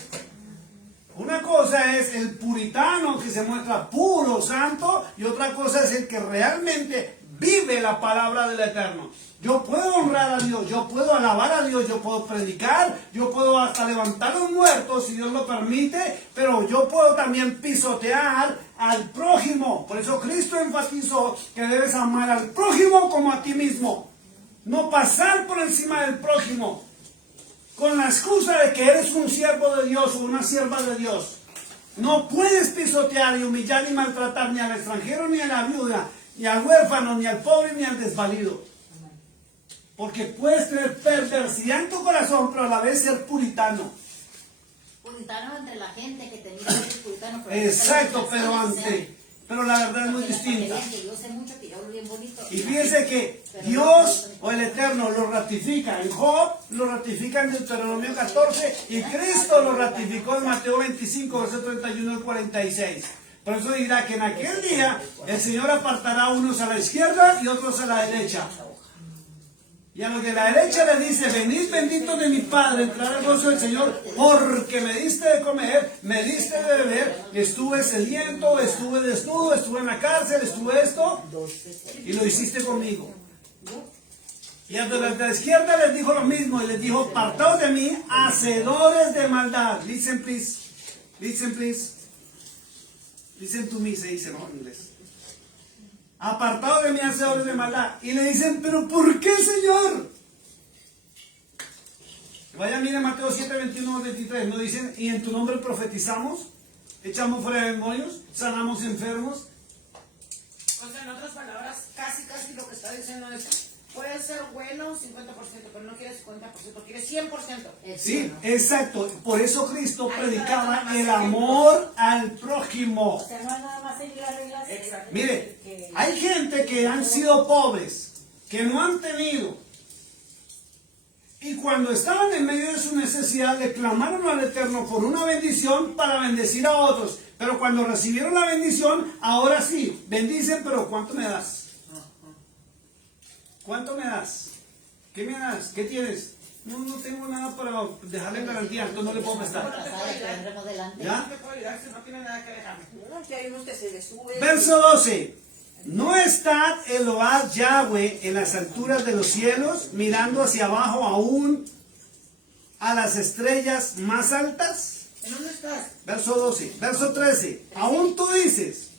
Una cosa es el puritano que se muestra puro, santo, y otra cosa es el que realmente vive la palabra del Eterno. Yo puedo honrar a Dios, yo puedo alabar a Dios, yo puedo predicar, yo puedo hasta levantar a un muerto si Dios lo permite, pero yo puedo también pisotear al prójimo. Por eso Cristo enfatizó que debes amar al prójimo como a ti mismo. No pasar por encima del prójimo con la excusa de que eres un siervo de Dios o una sierva de Dios. No puedes pisotear y humillar y maltratar ni al extranjero ni a la viuda, ni al huérfano, ni al pobre, ni al desvalido. Porque puedes tener perversidad en tu corazón, pero a la vez ser puritano. puritano entre la gente que te mira que eres puritano. Exacto, pero la verdad es muy distinta. Yo sé mucho que yo hablo bien bonito. Y fíjense que Dios o el Eterno lo ratifica en Job, lo ratifica en Deuteronomio 14 y Cristo lo ratificó en Mateo 25, verso 31 al 46. Por eso dirá que en aquel día el Señor apartará unos a la izquierda y otros a la derecha. Y a los de la derecha le dice, venid benditos de mi Padre, entrar al gozo del Señor, porque me diste de comer, me diste de beber, estuve sediento, estuve desnudo, estuve en la cárcel, estuve esto, y lo hiciste conmigo. Y a los de la izquierda les dijo lo mismo, y les dijo, apartaos de mí, hacedores de maldad. Listen please, listen please, listen to me, se dice, ¿no? En inglés. Apartados de mí, hacedores de maldad. Y le dicen, ¿pero por qué, Señor? Vaya, mire Mateo 7, 21, 23. ¿No dicen, y en tu nombre profetizamos? ¿Echamos fuera demonios? ¿Sanamos enfermos? O sea, en otras palabras, casi lo que está diciendo es, puedes ser bueno 50%, pero no quieres 50%, quieres 100%. Sí, exacto. Por eso Cristo predicaba el amor al prójimo. O sea, no es nada más seguir las reglas. Exacto. Mire, hay gente que han sido pobres, que no han tenido. Y cuando estaban en medio de su necesidad, le clamaron al Eterno por una bendición para bendecir a otros. Pero cuando recibieron la bendición, ahora sí, bendicen, pero ¿cuánto me das? ¿Cuánto me das? ¿Qué me das? ¿Qué tienes? No, no tengo nada para dejarle en garantía, entonces no le puedo prestar. ¿Ya? No te puedo ayudar si no tiene nada que dejarme. No, que hay unos que se les sube. Verso 12. ¿No está Elohad Yahweh en las alturas de los cielos, mirando hacia abajo aún a las estrellas más altas? ¿En dónde estás? Verso 12. Verso 13. Aún tú dices,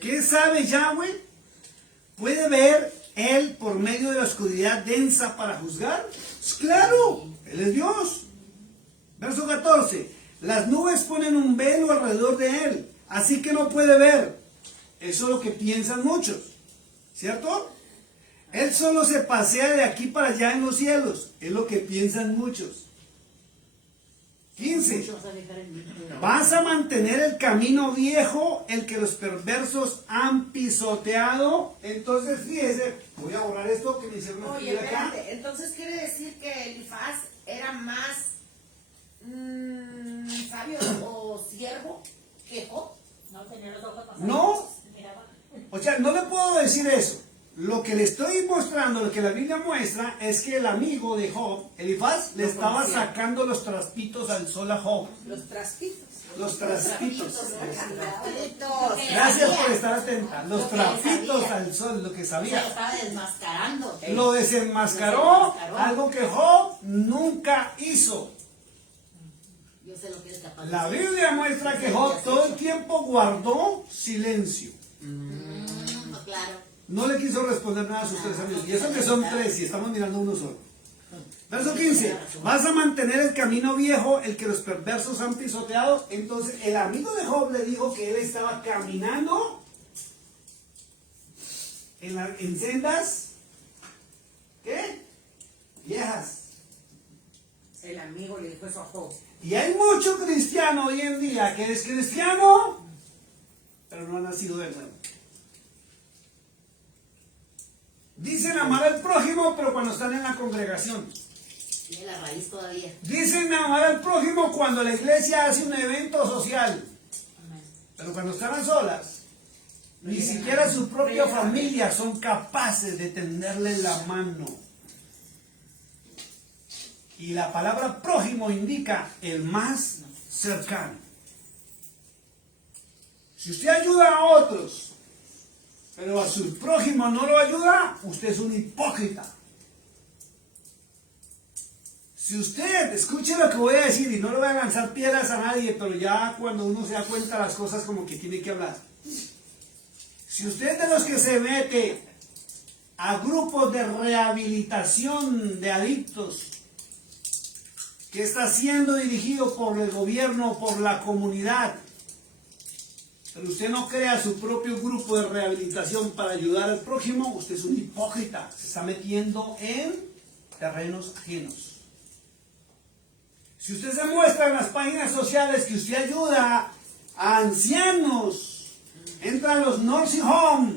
¿qué sabe Yahweh? ¿Puede ver Él por medio de la oscuridad densa para juzgar? Pues claro, Él es Dios. Verso 14. Las nubes ponen un velo alrededor de Él, así que no puede ver. Eso es lo que piensan muchos, ¿cierto? Él solo se pasea de aquí para allá en los cielos, es lo que piensan muchos. 15. Vas a mantener el camino viejo, el que los perversos han pisoteado. Entonces, fíjese, voy a borrar esto que me hicieron Oye, escribir acá. espérate, entonces quiere decir que Elifaz era más sabio o siervo que Job. No tenía los ojos más No. abiertos, miraba. O sea, no le puedo decir eso. Lo que le estoy mostrando, lo que la Biblia muestra, es que el amigo de Job, Elifaz, le estaba sacando los traspitos al sol a Job. Los traspitos. Los traspitos. Trapitos. Gracias por estar atenta. Los Lo que trapitos sabía. al sol, lo que O sea, sabía. lo estaba desmascarando. Lo desenmascaró, desenmascaró. algo que Job nunca hizo. Yo sé lo que es capaz de La hacer. Biblia muestra que Job todo el tiempo guardó silencio. No, claro. No le quiso responder nada a sus tres amigos. Y eso que son tres y estamos mirando uno solo. Verso 15. Vas a mantener el camino viejo, el que los perversos han pisoteado. Entonces el amigo de Job le dijo que él estaba caminando en sendas, ¿qué? Viejas. El amigo le dijo eso a Job. Y hay mucho cristiano hoy en día que es cristiano, pero no ha nacido de nuevo. Dicen amar al prójimo, pero cuando están en la congregación. Tiene la raíz todavía. Dicen amar al prójimo cuando la iglesia hace un evento social. Amén. Pero cuando están a solas, ni siquiera su propia familia son capaces de tenderle la mano. Y la palabra prójimo indica el más cercano. Si usted ayuda a otros, pero a su prójimo no lo ayuda, usted es un hipócrita. Si usted, escuche lo que voy a decir y no le voy a lanzar piedras a nadie, pero ya cuando uno se da cuenta las cosas como que tiene que hablar. Si usted es de los que se mete a grupos de rehabilitación de adictos, que está siendo dirigido por el gobierno, por la comunidad, pero usted no crea su propio grupo de rehabilitación para ayudar al prójimo, usted es un hipócrita, se está metiendo en terrenos ajenos. Si usted se muestra en las páginas sociales que usted ayuda a ancianos, entra a los nursing home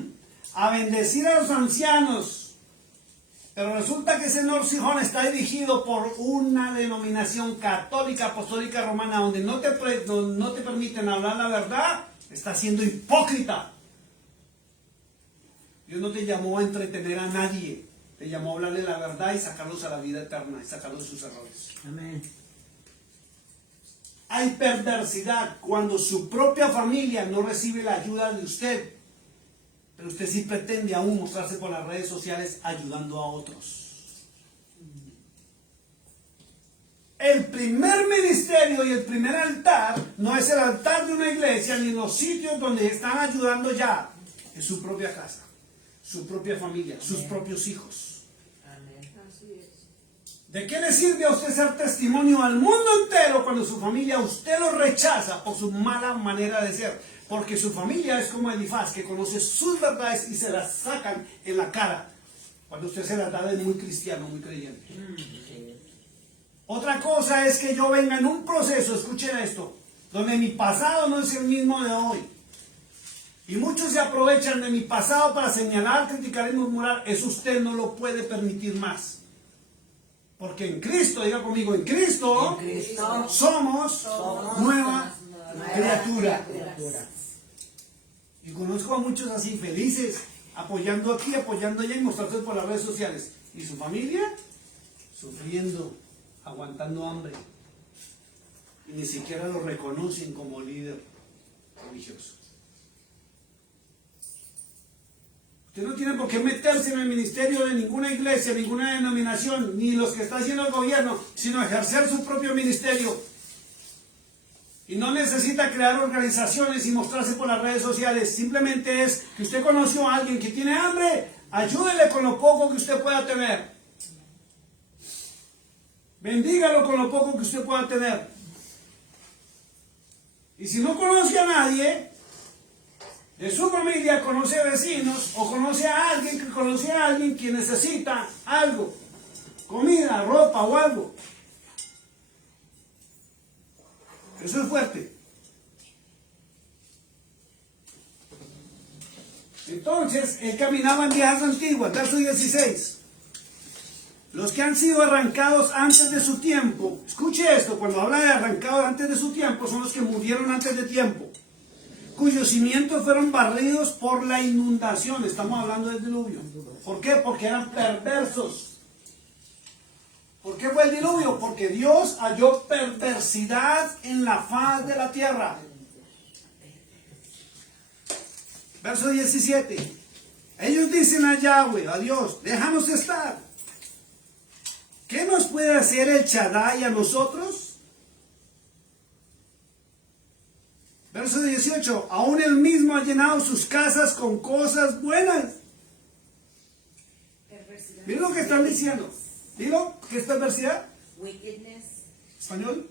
a bendecir a los ancianos, pero resulta que ese nursing home está dirigido por una denominación católica, apostólica, romana, donde no te permiten hablar la verdad, está siendo hipócrita. Dios no te llamó a entretener a nadie, te llamó a hablarle la verdad y sacarlos a la vida eterna y sacarlos de sus errores. Amén. Hay perversidad cuando su propia familia no recibe la ayuda de usted, pero usted sí pretende aún mostrarse por las redes sociales ayudando a otros. El primer ministerio y el primer altar no es el altar de una iglesia ni los sitios donde están ayudando ya, es su propia casa, su propia familia, sus propios hijos. Amén. Así es. ¿De qué le sirve a usted ser testimonio al mundo entero cuando su familia usted lo rechaza por su mala manera de ser? Porque su familia es como Elifaz, que conoce sus verdades y se las sacan en la cara cuando usted se las da de muy cristiano, muy creyente. Otra cosa es que yo venga en un proceso, escuchen esto, donde mi pasado no es el mismo de hoy. Y muchos se aprovechan de mi pasado para señalar, criticar y murmurar. Eso usted no lo puede permitir más. Porque en Cristo, diga conmigo, en Cristo, somos nueva criatura. Y conozco a muchos así felices, apoyando aquí, apoyando allá y mostrándose por las redes sociales. ¿Y su familia? Sufriendo, aguantando hambre. Y ni siquiera lo reconocen como líder religioso. Usted no tiene por qué meterse en el ministerio de ninguna iglesia, ninguna denominación, ni los que está haciendo el gobierno, sino ejercer su propio ministerio. Y no necesita crear organizaciones y mostrarse por las redes sociales. Simplemente es que usted conoció a alguien que tiene hambre, ayúdele con lo poco que usted pueda tener. Bendígalo con lo poco que usted pueda tener. Y si no conoce a nadie de su familia, conoce a vecinos o conoce a alguien que conoce a alguien que necesita algo, comida, ropa o algo. Eso es fuerte. Entonces, él caminaba en viejas antiguas, verso 16. Los que han sido arrancados antes de su tiempo. Escuche esto, cuando habla de arrancados antes de su tiempo, son los que murieron antes de tiempo, cuyos cimientos fueron barridos por la inundación. Estamos hablando del diluvio. ¿Por qué? Porque eran perversos. ¿Por qué fue el diluvio? Porque Dios halló perversidad en la faz de la tierra. Verso 17. Ellos dicen a Yahweh, a Dios, déjanos estar. ¿Qué nos puede hacer el Shaddai a nosotros? Verso 18. Aún él mismo ha llenado sus casas con cosas buenas. Perversidad. Miren lo que están diciendo. ¿Digo qué es perversidad? Wickedness. ¿Español?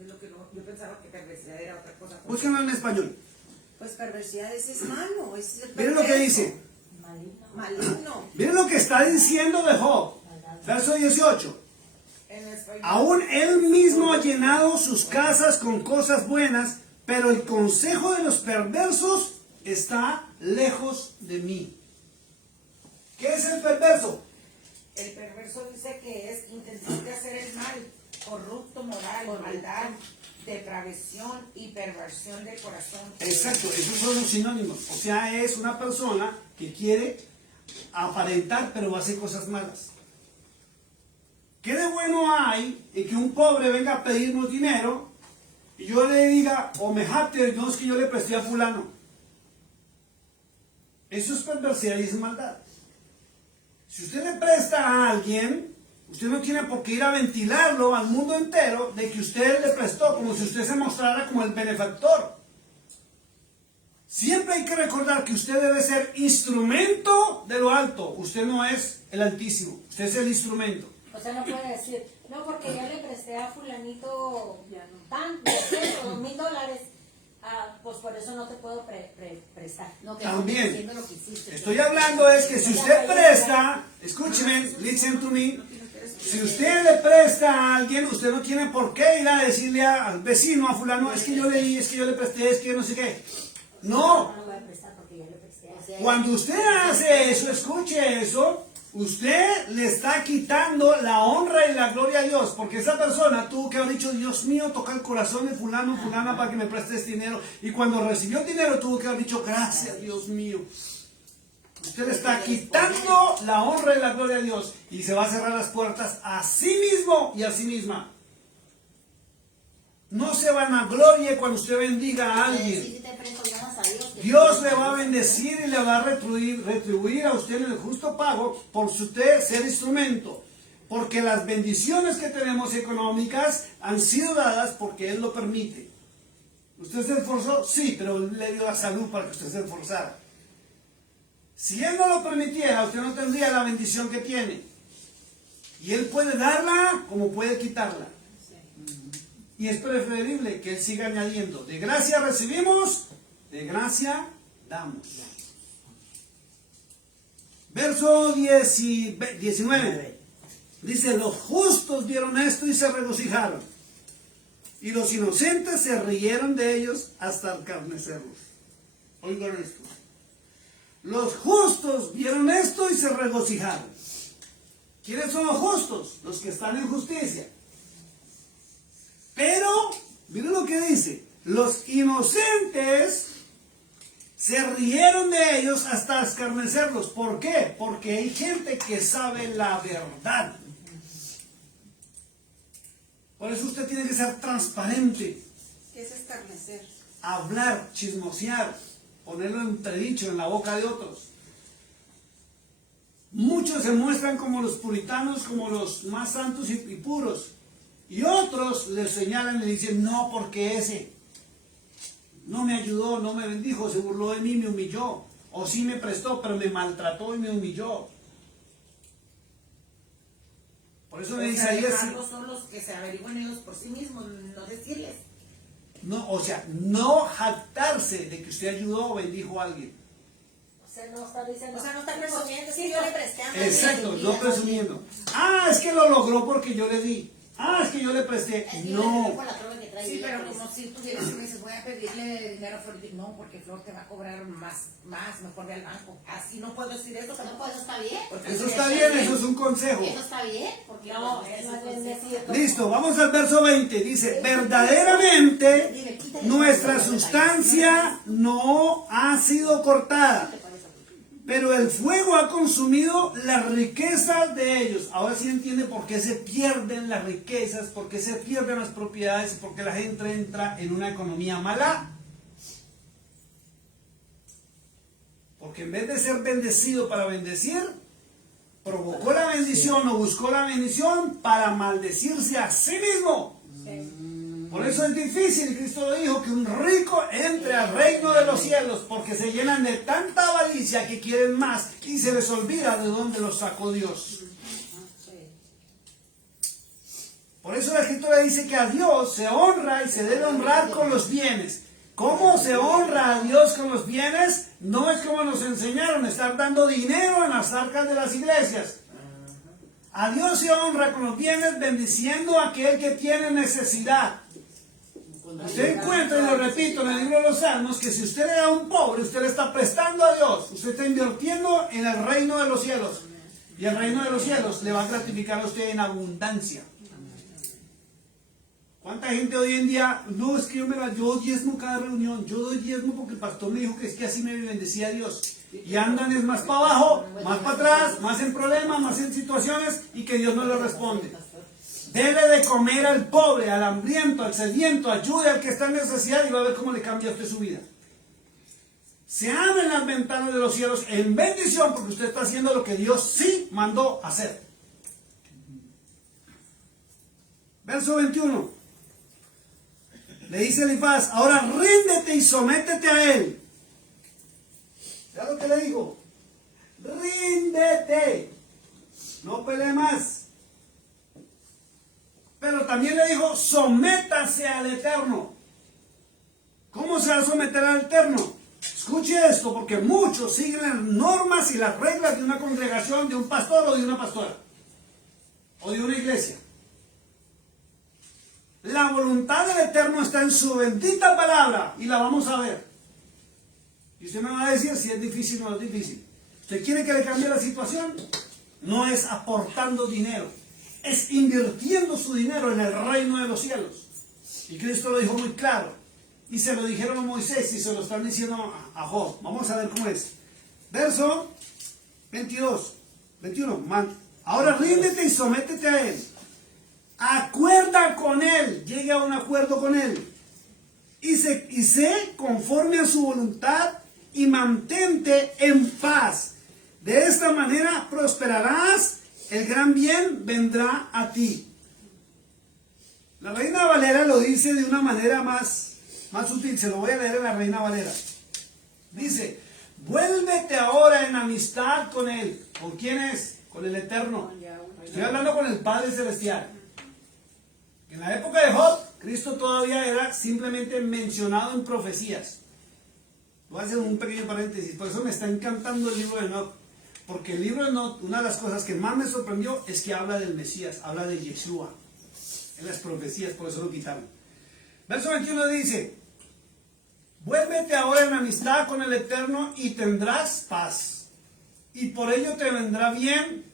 Es lo que no, yo pensaba que perversidad era otra cosa. Búsquenlo en español. Pues perversidad es malo, es el Miren lo que dice. Maligno. maligno. Miren lo que está diciendo de Job. Verso 18. En español. Aún él mismo ha llenado sus casas con cosas buenas, pero el consejo de los perversos está lejos de mí. ¿Qué es el perverso? El perverso dice que es intención de hacer el mal, corrupto moral, maldad, depravación y perversión del corazón. Exacto, esos son los sinónimos. O sea, es una persona que quiere aparentar, pero hace cosas malas. ¿Qué de bueno hay en que un pobre venga a pedirnos dinero y yo le diga, o me jacte, no es que yo le presté a fulano? Eso es perversidad y es maldad. Si usted le presta a alguien, usted no tiene por qué ir a ventilarlo al mundo entero de que usted le prestó, como si usted se mostrara como el benefactor. Siempre hay que recordar que usted debe ser instrumento de lo alto. Usted no es el Altísimo, usted es el instrumento. O sea, no puede decir, no, porque ya le presté a fulanito Ya no. tanto, $2,000, pues por eso no te puedo prestar. No, que También. no haciendo lo que hiciste. Estoy hablando es que si usted presta, escúcheme, listen to me, si usted le presta a alguien, usted no tiene por qué ir a decirle al vecino, a fulano, es que yo le di, es que yo le presté, es que no sé qué. No, No le voy a prestar porque ya le presté. O sea, cuando usted hace eso, escuche eso, usted le está quitando la honra y la gloria a Dios, porque esa persona tuvo que haber dicho, Dios mío, toca el corazón de fulano, fulana para que me prestes dinero, y cuando recibió el dinero tuvo que haber dicho, gracias Dios mío. Usted le está quitando la honra y la gloria a Dios, y se va a cerrar las puertas a sí mismo y a sí misma. No se vanaglorie cuando usted bendiga a alguien. Sí, te presto, llamas a Dios. que Dios tú- le va a bendecir y le va a retribuir a usted en el justo pago por usted ser instrumento. Porque las bendiciones que tenemos económicas han sido dadas porque Él lo permite. ¿Usted se esforzó? Sí, pero Él le dio la salud para que usted se esforzara. Si Él no lo permitiera, usted no tendría la bendición que tiene. Y Él puede darla como puede quitarla. Y es preferible que Él siga añadiendo. De gracia recibimos, de gracia damos. Verso 19. Dice, los justos vieron esto y se regocijaron. Y los inocentes se rieron de ellos hasta escarnecerlos. Oigan esto. Los justos vieron esto y se regocijaron. ¿Quiénes son los justos? Los que están en justicia. Pero, miren lo que dice, los inocentes se rieron de ellos hasta escarnecerlos. ¿Por qué? Porque hay gente que sabe la verdad. Por eso usted tiene que ser transparente, ¿Qué es escarnecer? hablar, chismosear, ponerlo entredicho en la boca de otros. Muchos se muestran como los puritanos, como los más santos y puros. Y otros le señalan y le dicen, no, porque ese no me ayudó, no me bendijo, se burló de mí, me humilló. O sí me prestó, pero me maltrató y me humilló. Por eso en Isaías, Son los que se averiguan ellos por sí mismos, no decirles. no, o sea, no jactarse de que usted ayudó o bendijo a alguien. O sea, no está diciendo. O sea, no están presumiendo, es que yo le presté a nadie. Exacto, Mira, no presumiendo. Ah, es que lo logró porque yo le di. Ah, es que yo le presté. es que yo le No. dejo la prueba que te trae Sí, pero billetes. como si tú vienes y me dices, voy a pedirle dinero a Flor, no, porque Flor te va a cobrar más, mejor ve al banco. Así no puedo decir eso No, tampoco. pues eso está bien. Porque Eso está bien, eso es un consejo. Eso está bien, porque No, pues, eso más bien es decir, Listo, vamos al verso 20. Dice, verdaderamente Dile, quítale nuestra los sustancia no ha sido cortada, pero el fuego ha consumido las riquezas de ellos. Ahora sí entiende por qué se pierden las riquezas, por qué se pierden las propiedades y por qué la gente entra en una economía mala. Porque en vez de ser bendecido para bendecir, provocó la bendición o buscó la bendición para maldecirse a sí mismo. Por eso es difícil, y Cristo lo dijo, que un rico entre al reino de los cielos, porque se llenan de tanta avaricia que quieren más y se les olvida de dónde los sacó Dios. Por eso la Escritura dice que a Dios se honra y se debe honrar con los bienes. ¿Cómo se honra a Dios con los bienes? No es como nos enseñaron, estar dando dinero en las arcas de las iglesias. A Dios se honra con los bienes bendiciendo a aquel que tiene necesidad. Usted encuentra, y lo repito en el libro de los Salmos, que si usted le da a un pobre, usted le está prestando a Dios. Usted está invirtiendo en el reino de los cielos. Y el reino de los cielos le va a gratificar a usted en abundancia. ¿Cuánta gente hoy en día, no, es que yo diezmo cada reunión, yo doy diezmo porque el pastor me dijo que es que así me bendecía Dios? Y andan es más para abajo, más para atrás, más en problemas, más en situaciones y que Dios no le responde. Debe de comer al pobre, al hambriento, al sediento, ayude al que está en necesidad y va a ver cómo le cambia a usted su vida. Se abren las ventanas de los cielos en bendición porque usted está haciendo lo que Dios sí mandó hacer. Verso 21. Le dice Elifaz, ahora ríndete y sométete a él. ¿Ya lo que le digo? Ríndete. No pelee más. Pero también le dijo, sométase al Eterno. ¿Cómo se va a someter al Eterno? Escuche esto, porque muchos siguen las normas y las reglas de una congregación, de un pastor o de una pastora. O de una iglesia. La voluntad del Eterno está en su bendita palabra y la vamos a ver. Y usted me va a decir si es difícil o no es difícil. ¿Usted quiere que le cambie la situación? No es aportando dinero, es invirtiendo su dinero en el reino de los cielos. Y Cristo lo dijo muy claro. Y se lo dijeron a Moisés y se lo están diciendo a Job. Vamos a ver cómo es. Verso 21. Ahora ríndete y sométete a él. Acuerda con él, llegue a un acuerdo con él y sé conforme a su voluntad y mantente en paz. De esta manera prosperarás, el gran bien vendrá a ti. La Reina Valera lo dice de una manera más sutil, se lo voy a leer en la Reina Valera. Dice, vuélvete ahora en amistad con él. ¿Con quién es? Con el Eterno. Estoy hablando con el Padre Celestial. En la época de Job, Cristo todavía era simplemente mencionado en profecías. Voy a hacer un pequeño paréntesis, por eso me está encantando el libro de Enoch. Porque el libro de Enoch, una de las cosas que más me sorprendió es que habla del Mesías, habla de Yeshua. En las profecías, por eso lo quitaron. Verso 21 dice, vuélvete ahora en amistad con el Eterno y tendrás paz. Y por ello te vendrá bien.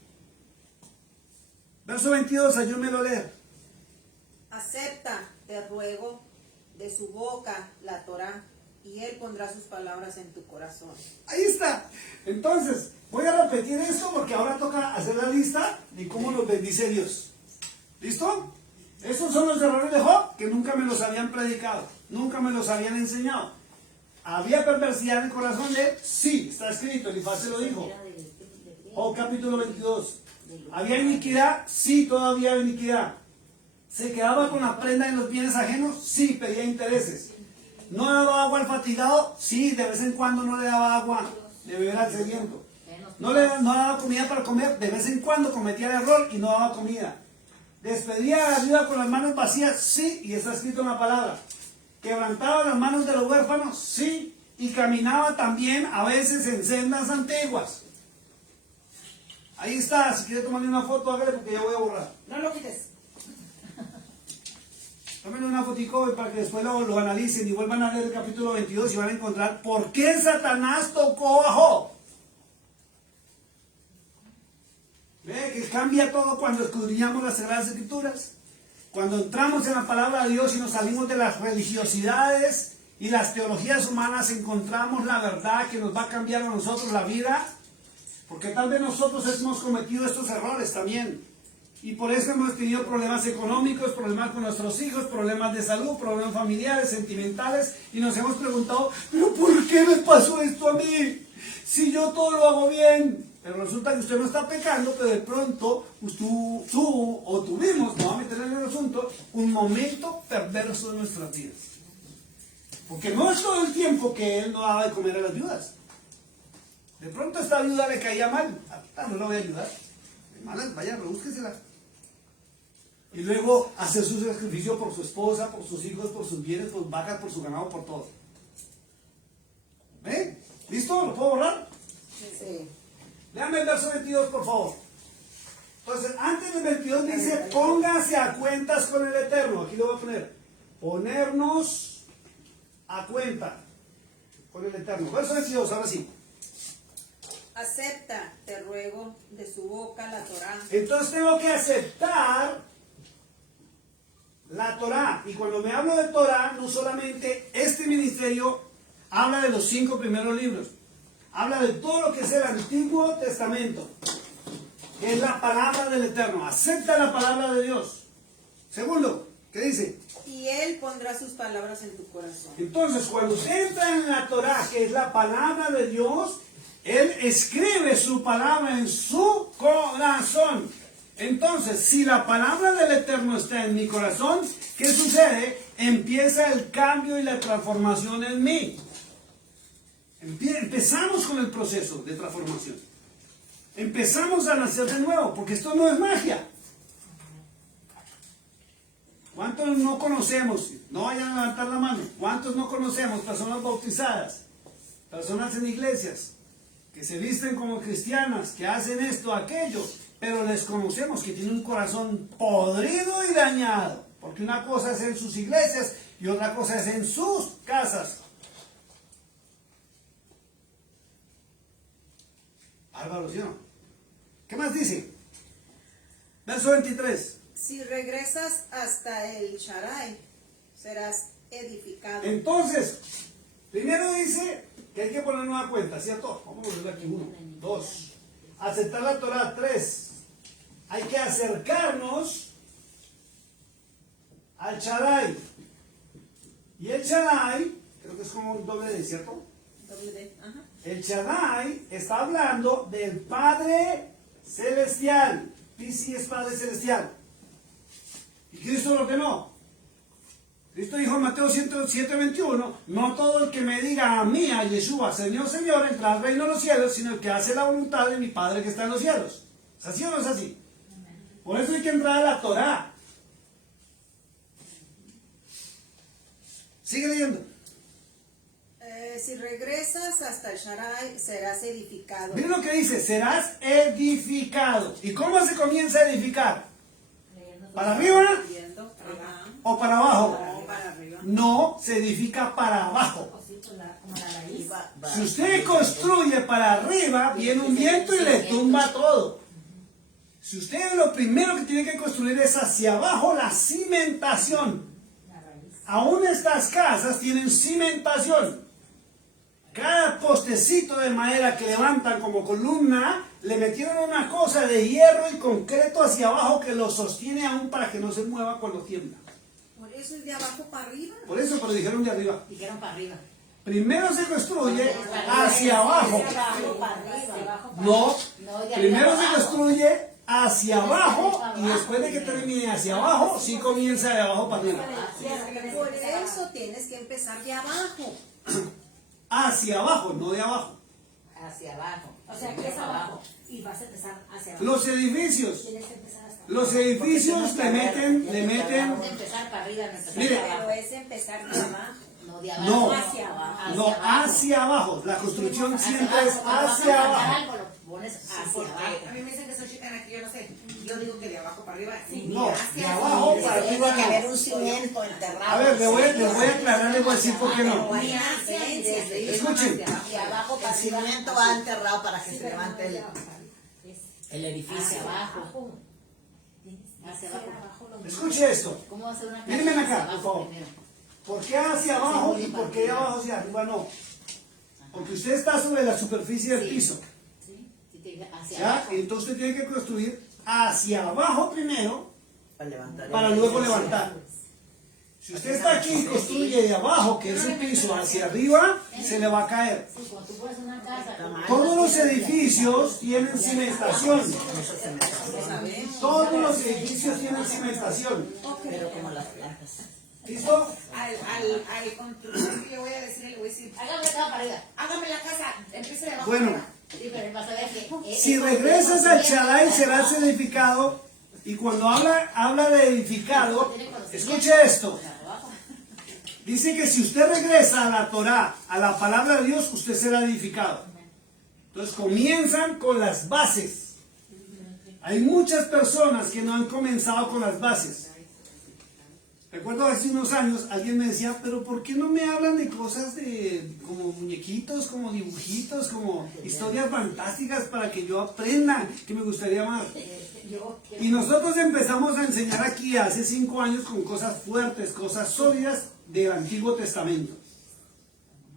Verso 22, ayúdmelo a leer. Acepta, te ruego, de su boca la Torá, y él pondrá sus palabras en tu corazón. Ahí está. Entonces, voy a repetir esto porque ahora toca hacer la lista de cómo nos bendice Dios. ¿Listo? Esos son los errores de Job que nunca me los habían predicado, nunca me los habían enseñado. ¿Había perversidad en el corazón de él? Sí, está escrito, Elifaz se lo dijo. Job capítulo 22. ¿Había iniquidad? Sí, todavía había iniquidad. ¿Se quedaba con la prenda en los bienes ajenos? Sí, pedía intereses. ¿No daba agua al fatigado? Sí, de vez en cuando no le daba agua de beber al sediento. ¿No daba comida para comer? De vez en cuando cometía el error y no daba comida. ¿Despedía a la viuda con las manos vacías? Sí, y está escrito en la palabra. ¿Quebrantaba las manos de los huérfanos? Sí, y caminaba también a veces en sendas antiguas. Ahí está, si quiere tomarle una foto, hágale porque ya voy a borrar. No lo quites. Tomen una fotico para que después lo analicen y vuelvan a leer el capítulo 22 y van a encontrar por qué Satanás tocó a Job. ¿Ve? Que cambia todo cuando escudriñamos las Sagradas Escrituras. Cuando entramos en la palabra de Dios y nos salimos de las religiosidades y las teologías humanas, encontramos la verdad que nos va a cambiar a nosotros la vida. Porque tal vez nosotros hemos cometido estos errores también. Y por eso hemos tenido problemas económicos, problemas con nuestros hijos, problemas de salud, problemas familiares, sentimentales. Y nos hemos preguntado, ¿pero por qué me pasó esto a mí? Si yo todo lo hago bien. Pero resulta que usted no está pecando, pero de pronto tuvimos, no voy a meter en el asunto, un momento perverso de nuestras vidas. Porque no es todo el tiempo que él no daba de comer a las viudas. De pronto esta viuda le caía mal. No la voy a ayudar. Hermanas, vaya, rebúsquesela. Y luego hacer su sacrificio por su esposa, por sus hijos, por sus bienes, por sus vacas, por su ganado, por todo. ¿Ve? ¿Listo? ¿Lo puedo borrar? Sí. Léame el verso 22, por favor. Entonces, antes del 22 dice, póngase a cuentas con el Eterno. Aquí lo voy a poner. Ponernos a cuenta con el Eterno. Verso 22, ahora sí. Acepta, te ruego, de su boca la Torá. Entonces tengo que aceptar la Torá. Y cuando me hablo de Torá, no solamente este ministerio habla de los 5 primeros libros. Habla de todo lo que es el Antiguo Testamento, que es la palabra del Eterno. Acepta la palabra de Dios. Segundo, ¿qué dice? Y Él pondrá sus palabras en tu corazón. Entonces, cuando usted entra en la Torá, que es la palabra de Dios, Él escribe su palabra en su corazón. Entonces, si la palabra del Eterno está en mi corazón, ¿qué sucede? Empieza el cambio y la transformación en mí. Empezamos con el proceso de transformación. Empezamos a nacer de nuevo, porque esto no es magia. ¿Cuántos no conocemos? No vayan a levantar la mano. ¿Cuántos no conocemos personas bautizadas? Personas en iglesias que se visten como cristianas, que hacen esto, aquello, pero les conocemos que tienen un corazón podrido y dañado. Porque una cosa es en sus iglesias y otra cosa es en sus casas. Álvaro, ¿sí o no? ¿Qué más dice? Verso 23. Si regresas hasta el Sharai, serás edificado. Entonces, primero dice que hay que poner una cuenta, ¿cierto? Vamos a ponerle aquí 1, 2. Aceptar la Torah, 3. Hay que acercarnos al Shaddai. Y el Shaddai, creo que es como un doble D, ¿cierto? Doble D, ajá. El Shaddai está hablando del Padre Celestial. Y sí es Padre Celestial. Y Cristo lo ordenó. Cristo dijo en Mateo 7:21, no todo el que me diga a mí, a Yeshua, Señor, Señor, entrará al reino de los cielos, sino el que hace la voluntad de mi Padre que está en los cielos. ¿Es así o no es así? Por eso hay que entrar a la Torá. Sigue leyendo. Si regresas hasta el Sharai, serás edificado. Miren lo que dice, serás edificado. ¿Y cómo se comienza a edificar? ¿Para arriba Viendo, ajá. o para abajo? No, para arriba. No, se edifica para abajo. O sí, pues como la raíz. Si usted construye para arriba, viene un viento y le tumba todo. Si usted lo primero que tiene que construir es hacia abajo, la cimentación. La raíz. Aún estas casas tienen cimentación. Cada postecito de madera que levantan como columna, le metieron una cosa de hierro y concreto hacia abajo que lo sostiene aún para que no se mueva cuando tiembla. Por eso es de abajo para arriba. Por eso, pero dijeron de arriba. Dijeron para arriba. Primero se construye hacia abajo. Abajo, para arriba. Abajo, para No, de primero arriba se abajo. construye hacia abajo y después de que termine hacia abajo, sí comienza de abajo para arriba. Por eso tienes que empezar de abajo. Hacia abajo, no de abajo. Hacia abajo. O sea, que es abajo. Y vas a empezar hacia abajo. Los edificios. Tienes que empezar hasta Los edificios le meten. Vamos a empezar para arriba, no empezar Mire. para abajo. Pero es empezar de abajo. No de abajo. No, Hacia abajo. no, hacia abajo. La construcción siempre es hacia abajo. pones Sí, hacia porque abajo. a mí me dicen que soy chicana aquí, yo no sé. Yo digo que de abajo para arriba. Sí. ni No, hacia de arriba, abajo ni para hacia arriba. Tiene que haber un cimiento enterrado. A ver, le voy a aclarar, le voy a decir por qué no. Ni hacia ni desde Escuchen. De abajo para El arriba. cimiento va enterrado para que Sí, se pero levante no el, de abajo. Es el edificio. hacia abajo. Hacia abajo. Escuche esto. ¿Cómo va a ser una casa? Mírenme acá, hacia por abajo favor. primero? ¿Por qué hacia abajo y por qué de abajo hacia arriba no? Porque usted está sobre la superficie del Sí. piso. Sí, sí, te dije hacia ¿Ya? abajo. Entonces usted tiene que construir hacia abajo primero Para levantar. para luego levantar. Si usted está aquí y construye de abajo, que es el piso, hacia arriba, se le va a caer. Sí, cuando tú pones una casa, Todos los edificios tienen cimentación. Todos los edificios tienen cimentación. Pero como las plantas. ¿Listo? al constructor que le voy a decir, le voy a decir, hágame la casa para arriba. hágame la casa, empiece de abajo. Bueno. para arriba. Sí, pero vas a ver que Si regresas al Shaddai serás edificado. Y cuando habla de edificado, escuche esto. Dice que si usted regresa a la Torah, a la palabra de Dios, usted será edificado. Entonces comienzan con las bases. Hay muchas personas que no han comenzado con las bases. Recuerdo hace unos años alguien me decía, pero ¿por qué no me hablan de cosas de como muñequitos, como dibujitos, como historias fantásticas para que yo aprenda, que me gustaría más? Y nosotros empezamos a enseñar aquí hace 5 años con cosas fuertes, cosas sólidas del Antiguo Testamento.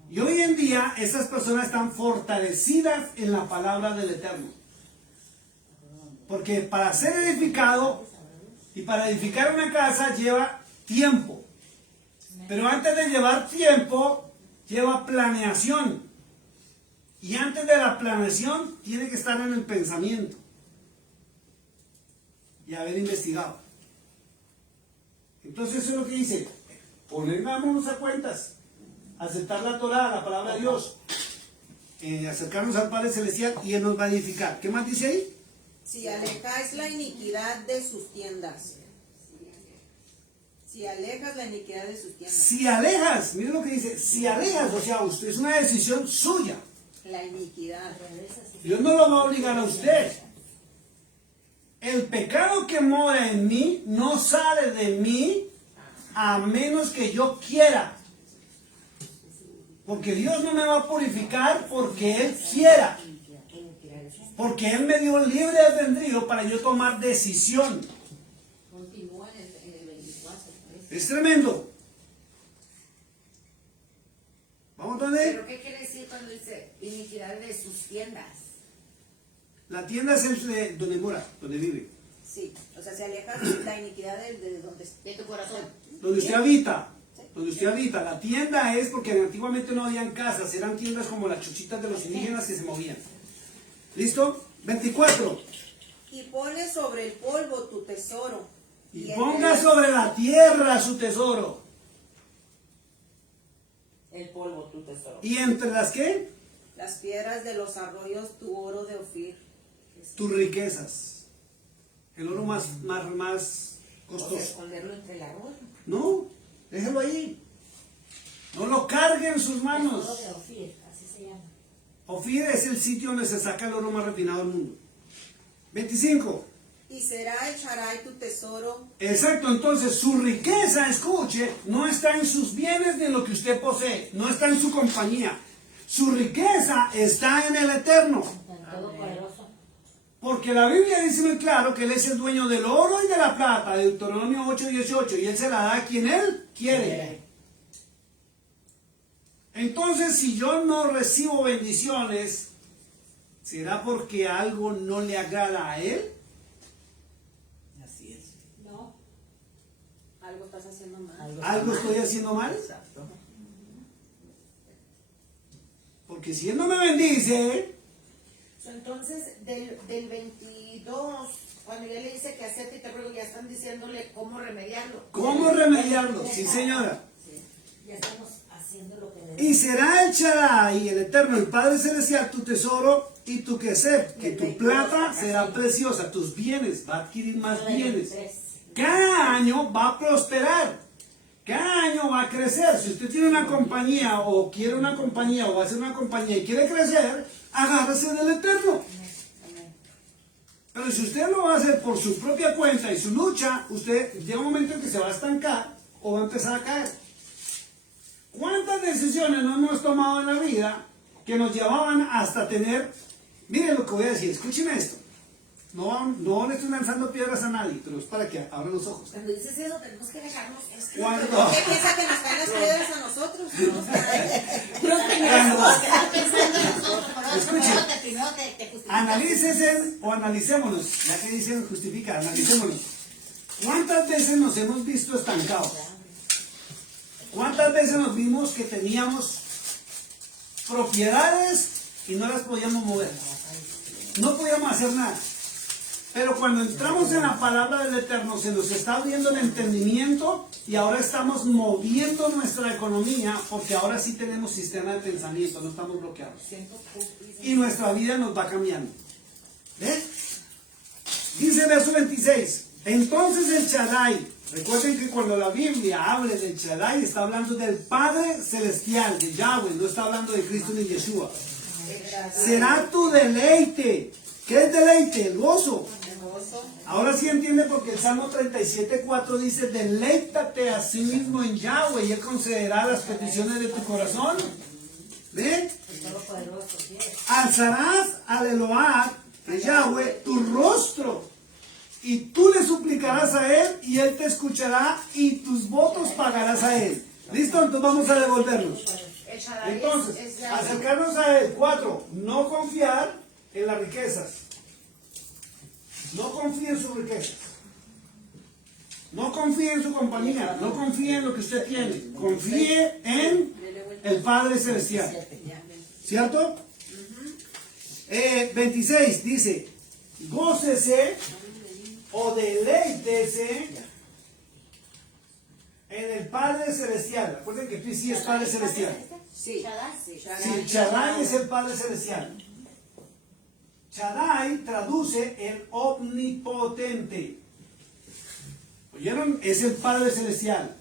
Y hoy en día esas personas están fortalecidas en la palabra del Eterno. Porque para ser edificado y para edificar una casa lleva tiempo. Pero antes de llevar tiempo, lleva planeación. Y antes de la planeación, tiene que estar en el pensamiento. Y haber investigado. Entonces eso es lo que dice. Ponernos a cuentas. Aceptar la Torah, la palabra de Dios. Acercarnos al Padre Celestial y Él nos va a edificar. ¿Qué más dice ahí? Si alejáis la iniquidad de sus tiendas. Si alejas la iniquidad de sus tiendas. Si alejas, miren lo que dice, si alejas, o sea, usted es una decisión suya. La iniquidad. Dios no lo va a obligar a usted. El pecado que mora en mí no sale de mí a menos que yo quiera. Porque Dios no me va a purificar porque Él quiera. Porque Él me dio libre albedrío para yo tomar decisión. continúa en el 24. Es tremendo. ¿Vamos a ver? ¿Pero qué quiere decir cuando dice iniquidad de sus tiendas? La tienda es el de donde mora, donde vive. Sí, o sea, si alejas la iniquidad de donde De tu corazón. Donde usted habita. Donde usted habita. La tienda es porque antiguamente no habían casas, eran tiendas como las chuchitas de los indígenas que se movían. ¿Listo? 24. y pones sobre el polvo tu tesoro. Y en ponga el- sobre la tierra su tesoro. El polvo, tu tesoro. ¿Y entre las qué? las piedras de los arroyos tu oro de Ofir. Tus riquezas. El oro más O sea, costoso. esconderlo entre la ropa. No, déjelo ahí. No lo cargue en sus Todo manos. de Ofir, así se llama. Ofir es el sitio donde se saca el oro más refinado del mundo. 25. Y será el Shaddai tu tesoro. Exacto, entonces su riqueza, escuche, no está en sus bienes ni en lo que usted posee, no está en su compañía. Su riqueza está en el Eterno. Tan todopoderoso. Porque la Biblia dice muy claro que Él es el dueño del oro y de la plata, Deuteronomio 8:18, y Él se la da a quien Él quiere. Entonces, si yo no recibo bendiciones, ¿será porque algo no le agrada a Él? Así es. No. Algo estás haciendo mal. ¿Algo estoy haciendo mal? Exacto. Porque si Él no me bendice, Entonces, del 22, cuando ya le dice que acepte y te ruego, ya están diciéndole cómo remediarlo. ¿cómo remediarlo? Sí, señora. Ya estamos haciendo lo que le Y será el Shaddai, el Eterno, el Padre Celestial, tu tesoro y tu queser, que tu plata será preciosa, tus bienes, va a adquirir más bienes. Cada año va a prosperar, cada año va a crecer. Si usted tiene una compañía o quiere una compañía o va a hacer una compañía y quiere crecer, agárrese del Eterno. Pero si usted lo va a hacer por su propia cuenta y su lucha, usted llega un momento en que se va a estancar o va a empezar a caer. ¿Cuántas decisiones no hemos tomado en la vida que nos llevaban hasta tener... Miren lo que voy a decir, escúcheme esto. No le estoy lanzando piedras a nadie, pero es para que abran los ojos. Cuando dices eso, tenemos que dejarnos. Es que ¿Cuándo? ¿Por qué piensa que nos caen las piedras a nosotros? Escuchen. Primero te justificas. Analícese o analicémonos, ya que dicen justifica, analicémonos. ¿Cuántas veces nos hemos visto estancados? ¿Cuántas veces nos vimos que teníamos propiedades y no las podíamos mover? No podíamos hacer nada. Pero cuando entramos en la palabra del Eterno, se nos está abriendo el entendimiento y ahora estamos moviendo nuestra economía porque ahora sí tenemos sistema de pensamiento, no estamos bloqueados. Y nuestra vida nos va cambiando. ¿Ves? Dice verso 26. Entonces el Shaddai, recuerden que cuando la Biblia habla del Shaddai, está hablando del Padre Celestial, de Yahweh, no está hablando de Cristo ni Yeshua. Será tu deleite. ¿Qué es deleite? El gozo. Ahora sí entiende porque el Salmo 37:4 dice: deleítate a sí mismo en Yahweh y Él concederá las peticiones de tu corazón. ¿Ve? Alzarás al Elohad, de Yahweh, tu rostro y tú le suplicarás a Él y Él te escuchará y tus votos pagarás a Él. ¿Listo? Entonces vamos a devolvernos. Entonces, acercarnos a Él. 4. No confiar en las riquezas. No confíe en sus riquezas. No confíe en su compañía. No confíe en lo que usted tiene. Confíe en el Padre Celestial. ¿Cierto? 26 dice: gócese o deleítese en el Padre Celestial. Recuerden que sí es Padre Celestial. Sí. Sí, Shaddai es el Padre Celestial. Shaddai traduce el omnipotente. ¿Oyeron? Es el Padre Celestial.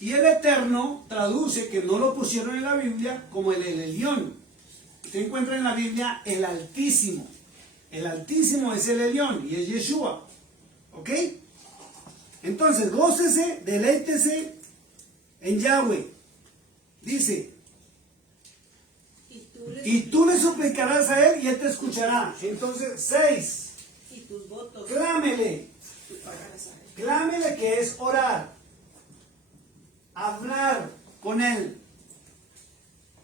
Y el Eterno traduce, que no lo pusieron en la Biblia, como el Elión. Usted encuentra en la Biblia el Altísimo. El Altísimo es el Elión y es Yeshua. ¿Ok? Entonces, gócese, deleítese en Yahweh. Dice: y tú le suplicarás a Él y Él te escuchará. Entonces, 6. Y tus votos. Clámele. tú pagarás a Él. Clámele, que es orar. Hablar con Él.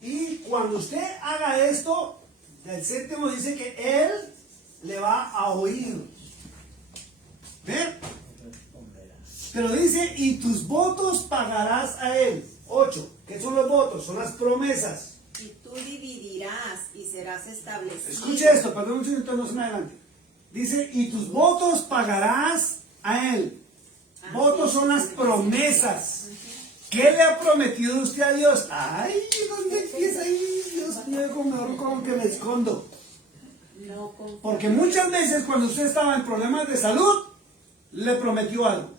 Y cuando usted haga esto, el 7 dice que Él le va a oír. ¿Ven? Pero dice: y tus votos pagarás a Él. 8. ¿Qué son los votos? Son las promesas. Y tú dividirás y serás establecido. Escuche esto, perdón un segundo, no se me adelante. Dice: y tus votos pagarás a Él. Votos son las promesas. ¿Qué le ha prometido usted a Dios? Ay, ¿dónde empieza ahí? Dios mío, como que me escondo. Porque muchas veces cuando usted estaba en problemas de salud, le prometió algo.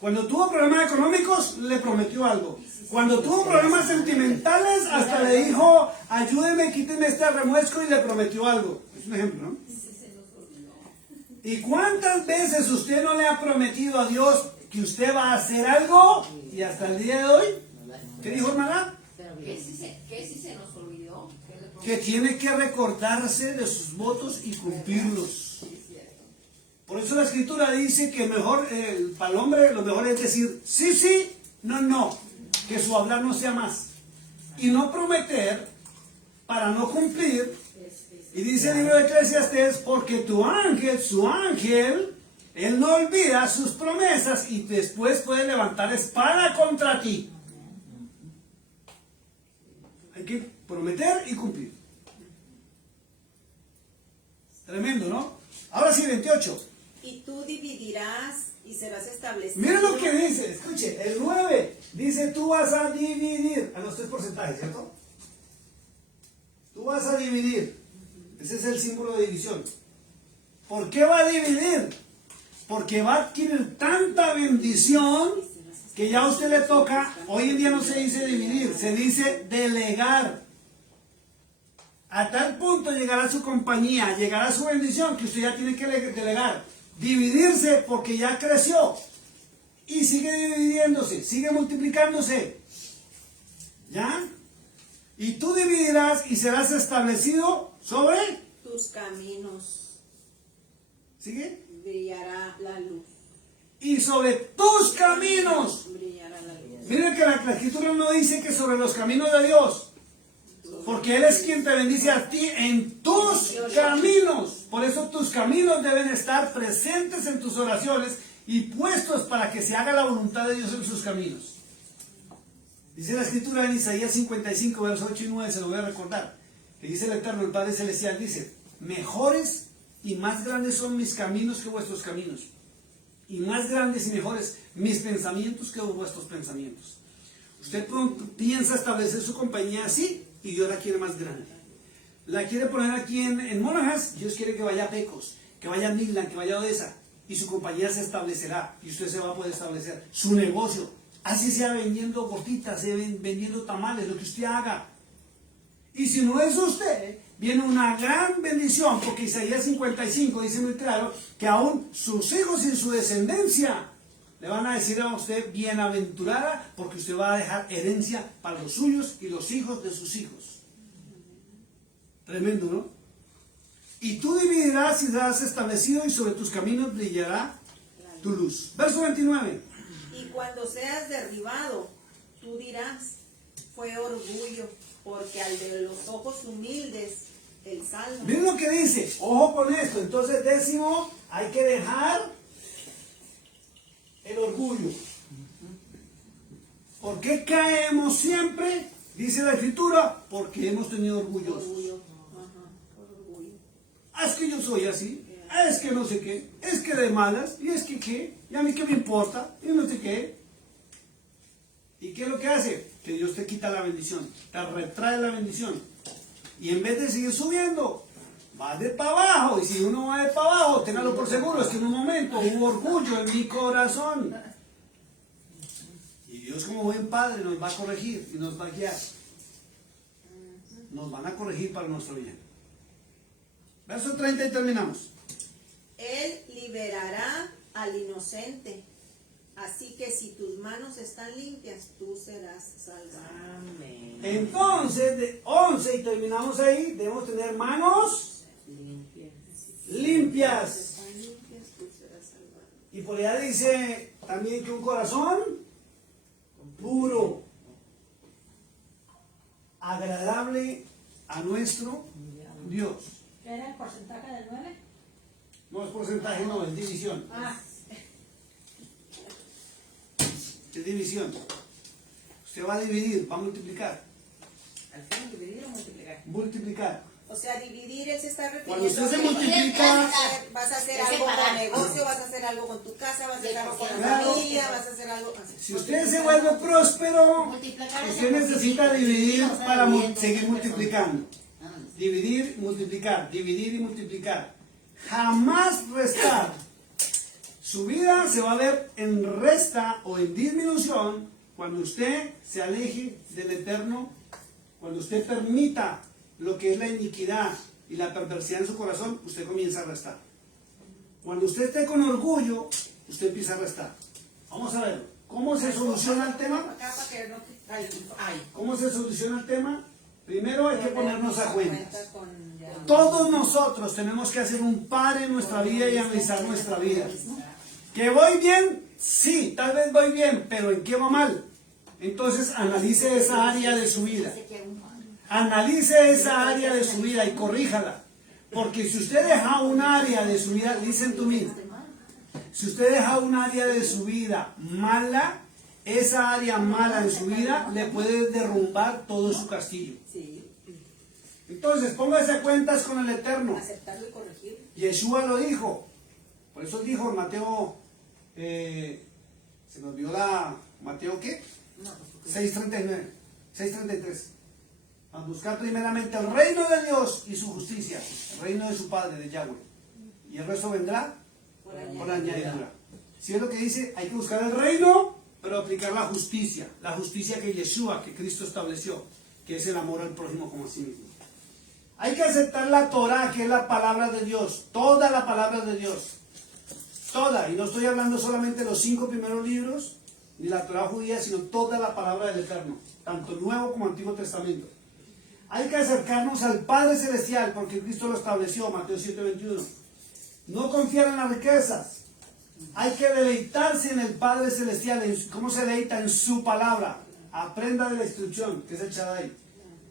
Cuando tuvo problemas económicos, le prometió algo. Cuando tuvo problemas sentimentales, hasta le dijo: ayúdeme, quíteme este remuesco, y le prometió algo. Es un ejemplo, ¿no? ¿Y cuántas veces usted no le ha prometido a Dios que usted va a hacer algo y hasta el día de hoy? ¿Qué dijo hermana? ¿Qué si se nos olvidó? Que tiene que recordarse de sus votos y cumplirlos. Por eso la escritura dice que mejor, para el hombre lo mejor es decir sí, sí, no, no. Que su hablar no sea más. Y no prometer para no cumplir. Y dice el libro de Eclesiastés: porque tu ángel, su ángel, él no olvida sus promesas y después puede levantar espada contra ti. Hay que prometer y cumplir. Tremendo, ¿no? Ahora sí, 28. Y tú dividirás y serás establecido. Miren lo que dice, escuche, el 9 dice: tú vas a dividir a los 3 porcentajes, ¿cierto? Tú vas a dividir. Ese es el símbolo de división. ¿Por qué va a dividir? Porque va a adquirir tanta bendición que ya a usted le toca. Hoy en día no se dice dividir, se dice delegar. A tal punto llegará su compañía, llegará su bendición, que usted ya tiene que delegar. Dividirse porque ya creció. Y sigue dividiéndose, sigue multiplicándose. ¿Ya? Y tú dividirás y serás establecido sobre tus caminos. ¿Sigue? Brillará la luz. Y sobre tus caminos. Brillará la luz. Miren que la escritura no dice que sobre los caminos de Dios. Porque Él es quien te bendice a ti en tus caminos. Por eso tus caminos deben estar presentes en tus oraciones y puestos para que se haga la voluntad de Dios en sus caminos. Dice la escritura en Isaías 55, versos 8 y 9, se lo voy a recordar. Que dice el Eterno, el Padre Celestial, dice: mejores y más grandes son mis caminos que vuestros caminos. Y más grandes y mejores mis pensamientos que vuestros pensamientos. Usted piensa establecer su compañía así y Dios la quiere más grande. La quiere poner aquí en Monajas, Dios quiere que vaya a Pecos, que vaya a Midland, que vaya a Odessa. Y su compañía se establecerá y usted se va a poder establecer. Su negocio, así sea vendiendo gorditas, sea vendiendo tamales, lo que usted haga. Y si no es usted, viene una gran bendición, porque Isaías 55 dice muy claro que aún sus hijos y su descendencia le van a decir a usted bienaventurada, porque usted va a dejar herencia para los suyos y los hijos de sus hijos. Tremendo, ¿no? Y tú dividirás y serás establecido y sobre tus caminos brillará tu luz. Verso 29. Y cuando seas derribado, tú dirás, fue orgullo, porque al de los ojos humildes el salva. Miren lo que dice, ojo con esto. Entonces, 10, hay que dejar el orgullo. ¿Por qué caemos siempre? Dice la escritura, porque hemos tenido orgullos. Orgullo. Ajá, orgullo. Es que yo soy así, es que no sé qué, es que de malas, y es que qué, y a mí qué me importa, y no sé qué. ¿Y qué es lo que hace? Que Dios te quita la bendición, te retrae la bendición. Y en vez de seguir subiendo, vas de para abajo. Y si uno va de para abajo, téngalo por seguro, es que en un momento hubo orgullo en mi corazón. Y Dios, como buen padre, nos va a corregir y nos va a guiar. Nos van a corregir para nuestro bien. Verso 30 y terminamos. Él liberará al inocente. Así que si tus manos están limpias, tú serás salvado. Amén. Entonces, de 11 y terminamos ahí, debemos tener manos limpias. Están limpias, tú serás salvado. Y por allá dice también que un corazón puro, agradable a nuestro Dios. ¿Qué era el porcentaje del 9? No es porcentaje, no, es división. Ah, Es división. Usted va a dividir, va a multiplicar. Al fin, dividir o multiplicar. Multiplicar. O sea, dividir, él se está Cuando refiriendo usted se a que multiplica, vas a hacer Es algo con separar. el negocio, vas a hacer algo con tu casa, vas a hacer algo con la Claro. familia, vas a hacer algo. si usted se vuelve próspero, Multiplicar es usted el necesita multiplicar, dividir o sea, para dividiendo seguir una multiplicando. persona. Dividir, multiplicar, dividir y multiplicar. Jamás restar. Su vida se va a ver en resta o en disminución cuando usted se aleje del Eterno, cuando usted permita lo que es la iniquidad y la perversidad en su corazón, usted comienza a restar. Cuando usted esté con orgullo, usted empieza a restar. Vamos a ver, ¿cómo se soluciona el tema? Acá para que no te- ay. ¿Cómo se soluciona el tema? Primero hay que ponernos a cuentas. Cuenta con ya. Todos nosotros tenemos que hacer un par en nuestra vida y analizar nuestra vida. ¿Que voy bien? Sí, tal vez voy bien, pero ¿en qué va mal? Entonces analice esa área de su vida. Analice esa área de su vida y corríjala. Porque si usted deja un área de su vida, listen to me. Si usted deja un área de su vida mala, esa área mala en su vida le puede derrumbar todo su castillo. Sí, Entonces, póngase a cuentas con el Eterno. aceptarlo y corregir. Yeshua lo dijo. Por eso dijo en Mateo, se nos vio Mateo ¿qué? 6:39, 6:33. A buscar primeramente el reino de Dios y su justicia, el reino de su Padre, de Yahweh. Y el resto vendrá por añadidura. Si es lo que dice, hay que buscar el reino, pero aplicar la justicia que Yeshua, que Cristo estableció, que es el amor al prójimo como a sí mismo. Hay que aceptar la Torah, que es la palabra de Dios, toda la palabra de Dios, toda, y no estoy hablando solamente de los 5 primeros libros, ni la Torah judía, sino toda la palabra del Eterno, tanto Nuevo como Antiguo Testamento. Hay que acercarnos al Padre Celestial, porque Cristo lo estableció, Mateo 7:21. No confiar en las riquezas. Hay que deleitarse en el Padre Celestial. ¿Cómo se deleita? En su palabra. Aprenda de la instrucción, que es el Shaddai.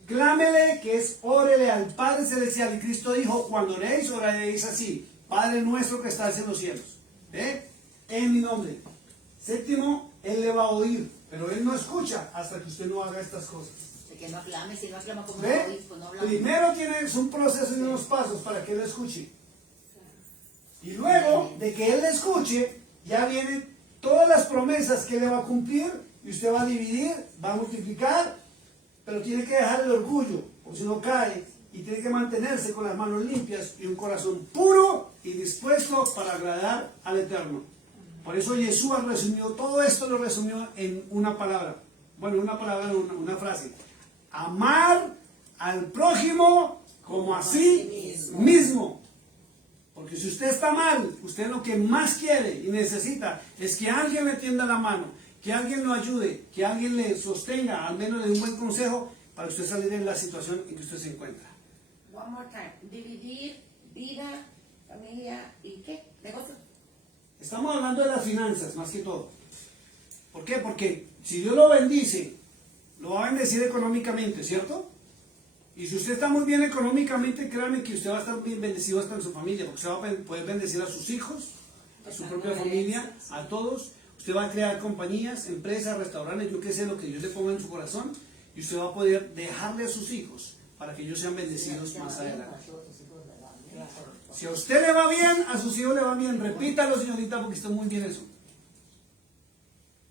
Clámele, que es órele al Padre Celestial. Y Cristo dijo, cuando oréis, oraréis así: Padre nuestro que estás en los cielos, en mi nombre. Séptimo, Él le va a oír, pero Él no escucha hasta que usted no haga estas cosas. De que no aclame, si no aclama como ¿Ve? un obispo, no hablamos. Primero tienes un proceso y unos pasos para que Él escuche. Y luego de que Él le escuche, ya vienen todas las promesas que Él le va a cumplir, y usted va a dividir, va a multiplicar, pero tiene que dejar el orgullo, porque si no cae, y tiene que mantenerse con las manos limpias y un corazón puro y dispuesto para agradar al Eterno. Por eso Yeshua resumió, todo esto lo resumió en una palabra. Bueno, una frase. Amar al prójimo como a sí mismo. Porque si usted está mal, usted lo que más quiere y necesita es que alguien le tienda la mano, que alguien lo ayude, que alguien le sostenga, al menos le dé un buen consejo para usted salir de la situación en que usted se encuentra. One more time. Dividir vida, familia y ¿qué? Negocio. Estamos hablando de las finanzas, más que todo. ¿Por qué? Porque si Dios lo bendice, lo va a bendecir económicamente, ¿cierto? Y si usted está muy bien económicamente, créame que usted va a estar bien bendecido hasta en su familia, porque usted va a poder bendecir a sus hijos, a su propia familia, a todos. Usted va a crear compañías, empresas, restaurantes, yo qué sé, lo que Dios le ponga en su corazón, y usted va a poder dejarle a sus hijos para que ellos sean bendecidos más adelante. Si a usted le va bien, a sus hijos le va bien. Repítalo, señorita, porque está muy bien eso.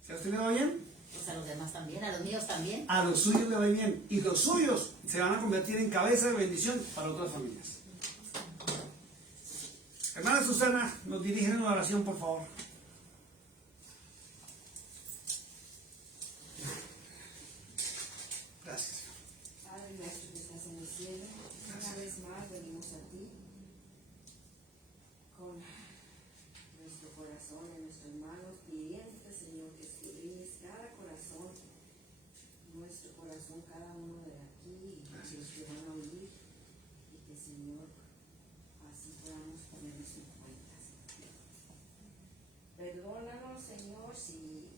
Si a usted le va bien, Pues a los demás también, a los míos también. a los suyos le va bien. Y los suyos se van a convertir en cabeza de bendición para otras familias. Hermana Susana, nos dirigen una oración, por favor. Gracias. Padre nuestro que estás en el cielo, una vez más venimos a ti con nuestro corazón en nuestras manos, pidiéndote, Señor, que escudriñes cada corazón, nuestro corazón, cada uno de aquí, y los que van a oír, y que, Señor, así podamos ponernos en cuenta. Perdónanos, Señor, si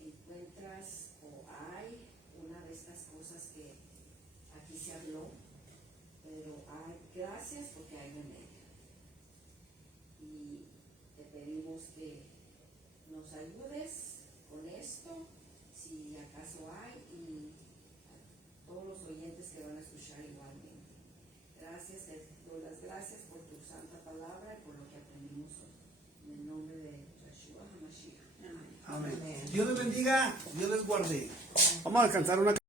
encuentras o hay una de estas cosas que aquí se habló, pero hay gracias porque hay remedio. Y te pedimos que nos ayudes con esto, si acaso hay, y a todos los oyentes que van a escuchar igualmente. Gracias, te doy las gracias por tu santa palabra y por lo que aprendimos hoy. En el nombre de Yeshua HaMashiach. Amén. Dios les bendiga, Dios les guarde. Vamos a alcanzar una